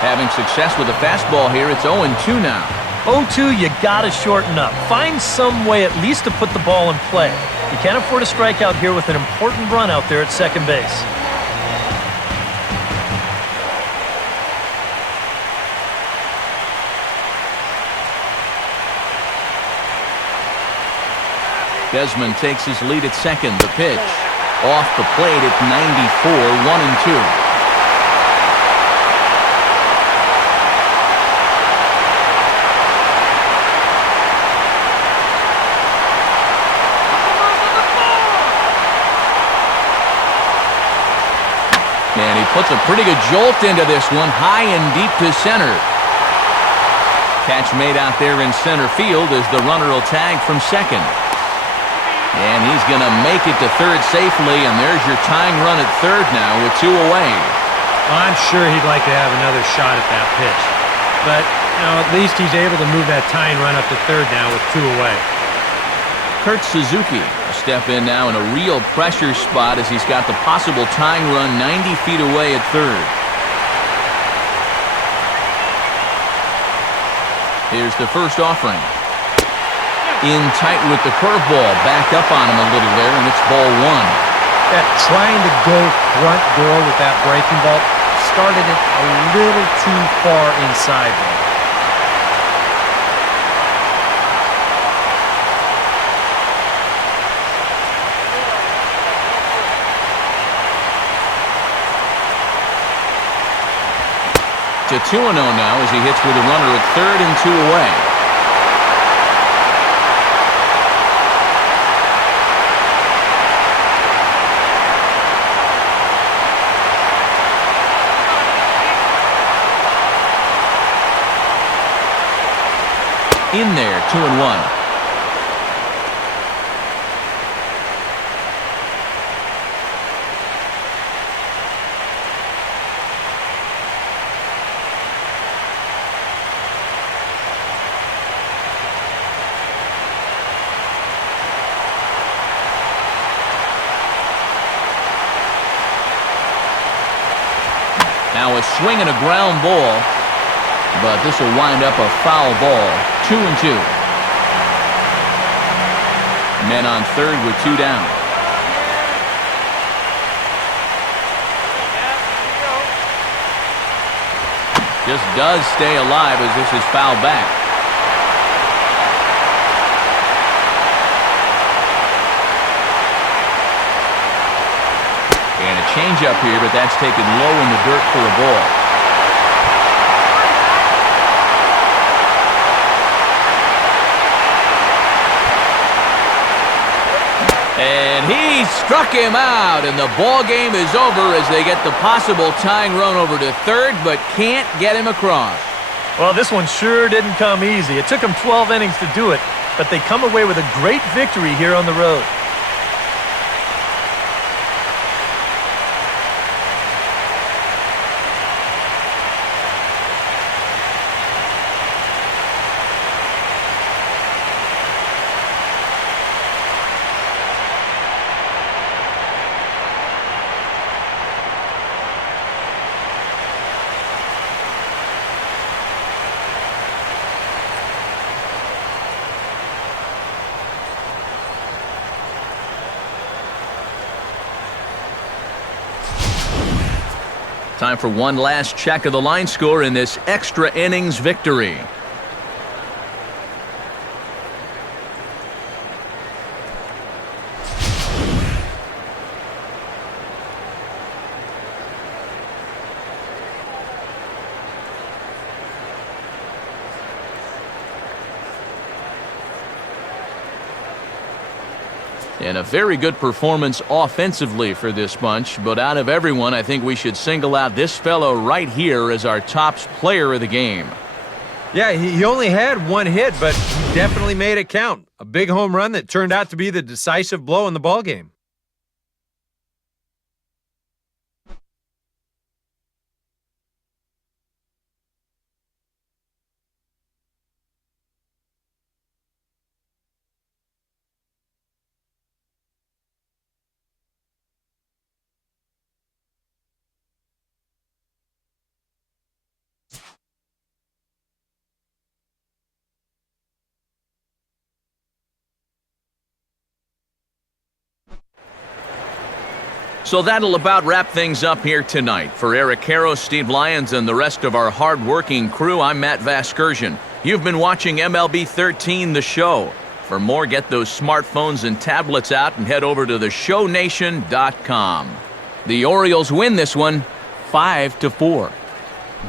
Having success with the fastball here, it's 0-2 now. 0-2, you gotta shorten up. Find some way at least to put the ball in play. You can't afford a strikeout here with an important run out there at second base. Desmond takes his lead at second. The pitch off the plate at 94, 1-2. And he puts a pretty good jolt into this one, high and deep to center. Catch made out there in center field as the runner will tag from second. And he's going to make it to third safely, and there's your tying run at third now with 2 away. I'm sure he'd like to have another shot at that pitch. But, at least he's able to move that tying run up to third now with 2 away. Kurt Suzuki will step in now in a real pressure spot as he's got the possible tying run 90 feet away at third. Here's the first offering. In tight with the curveball, backed up on him a little there, and it's ball one. Trying to go front door with that breaking ball started it a little too far inside there. To 2-0 now as he hits with a runner at third and 2 away. In there, 2-1. Now a swing and a ground ball, but this will wind up a foul ball. 2-2. Men on third with 2 down. Just does stay alive as this is fouled back. And a changeup here, but that's taken low in the dirt for a ball. And he struck him out, and the ball game is over as they get the possible tying run over to third, but can't get him across. Well, this one sure didn't come easy. It took them 12 innings to do it, but they come away with a great victory here on the road. Time for one last check of the line score in this extra innings victory. And a very good performance offensively for this bunch, but out of everyone, I think we should single out this fellow right here as our top player of the game. Yeah, he only had one hit, but he definitely made it count. A big home run that turned out to be the decisive blow in the ballgame. So that'll about wrap things up here tonight. For Eric Harrow, Steve Lyons, and the rest of our hard-working crew, I'm Matt Vasgersian. You've been watching MLB 13, The Show. For more, get those smartphones and tablets out and head over to theshownation.com. The Orioles win this one 5-4.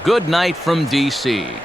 Good night from D.C.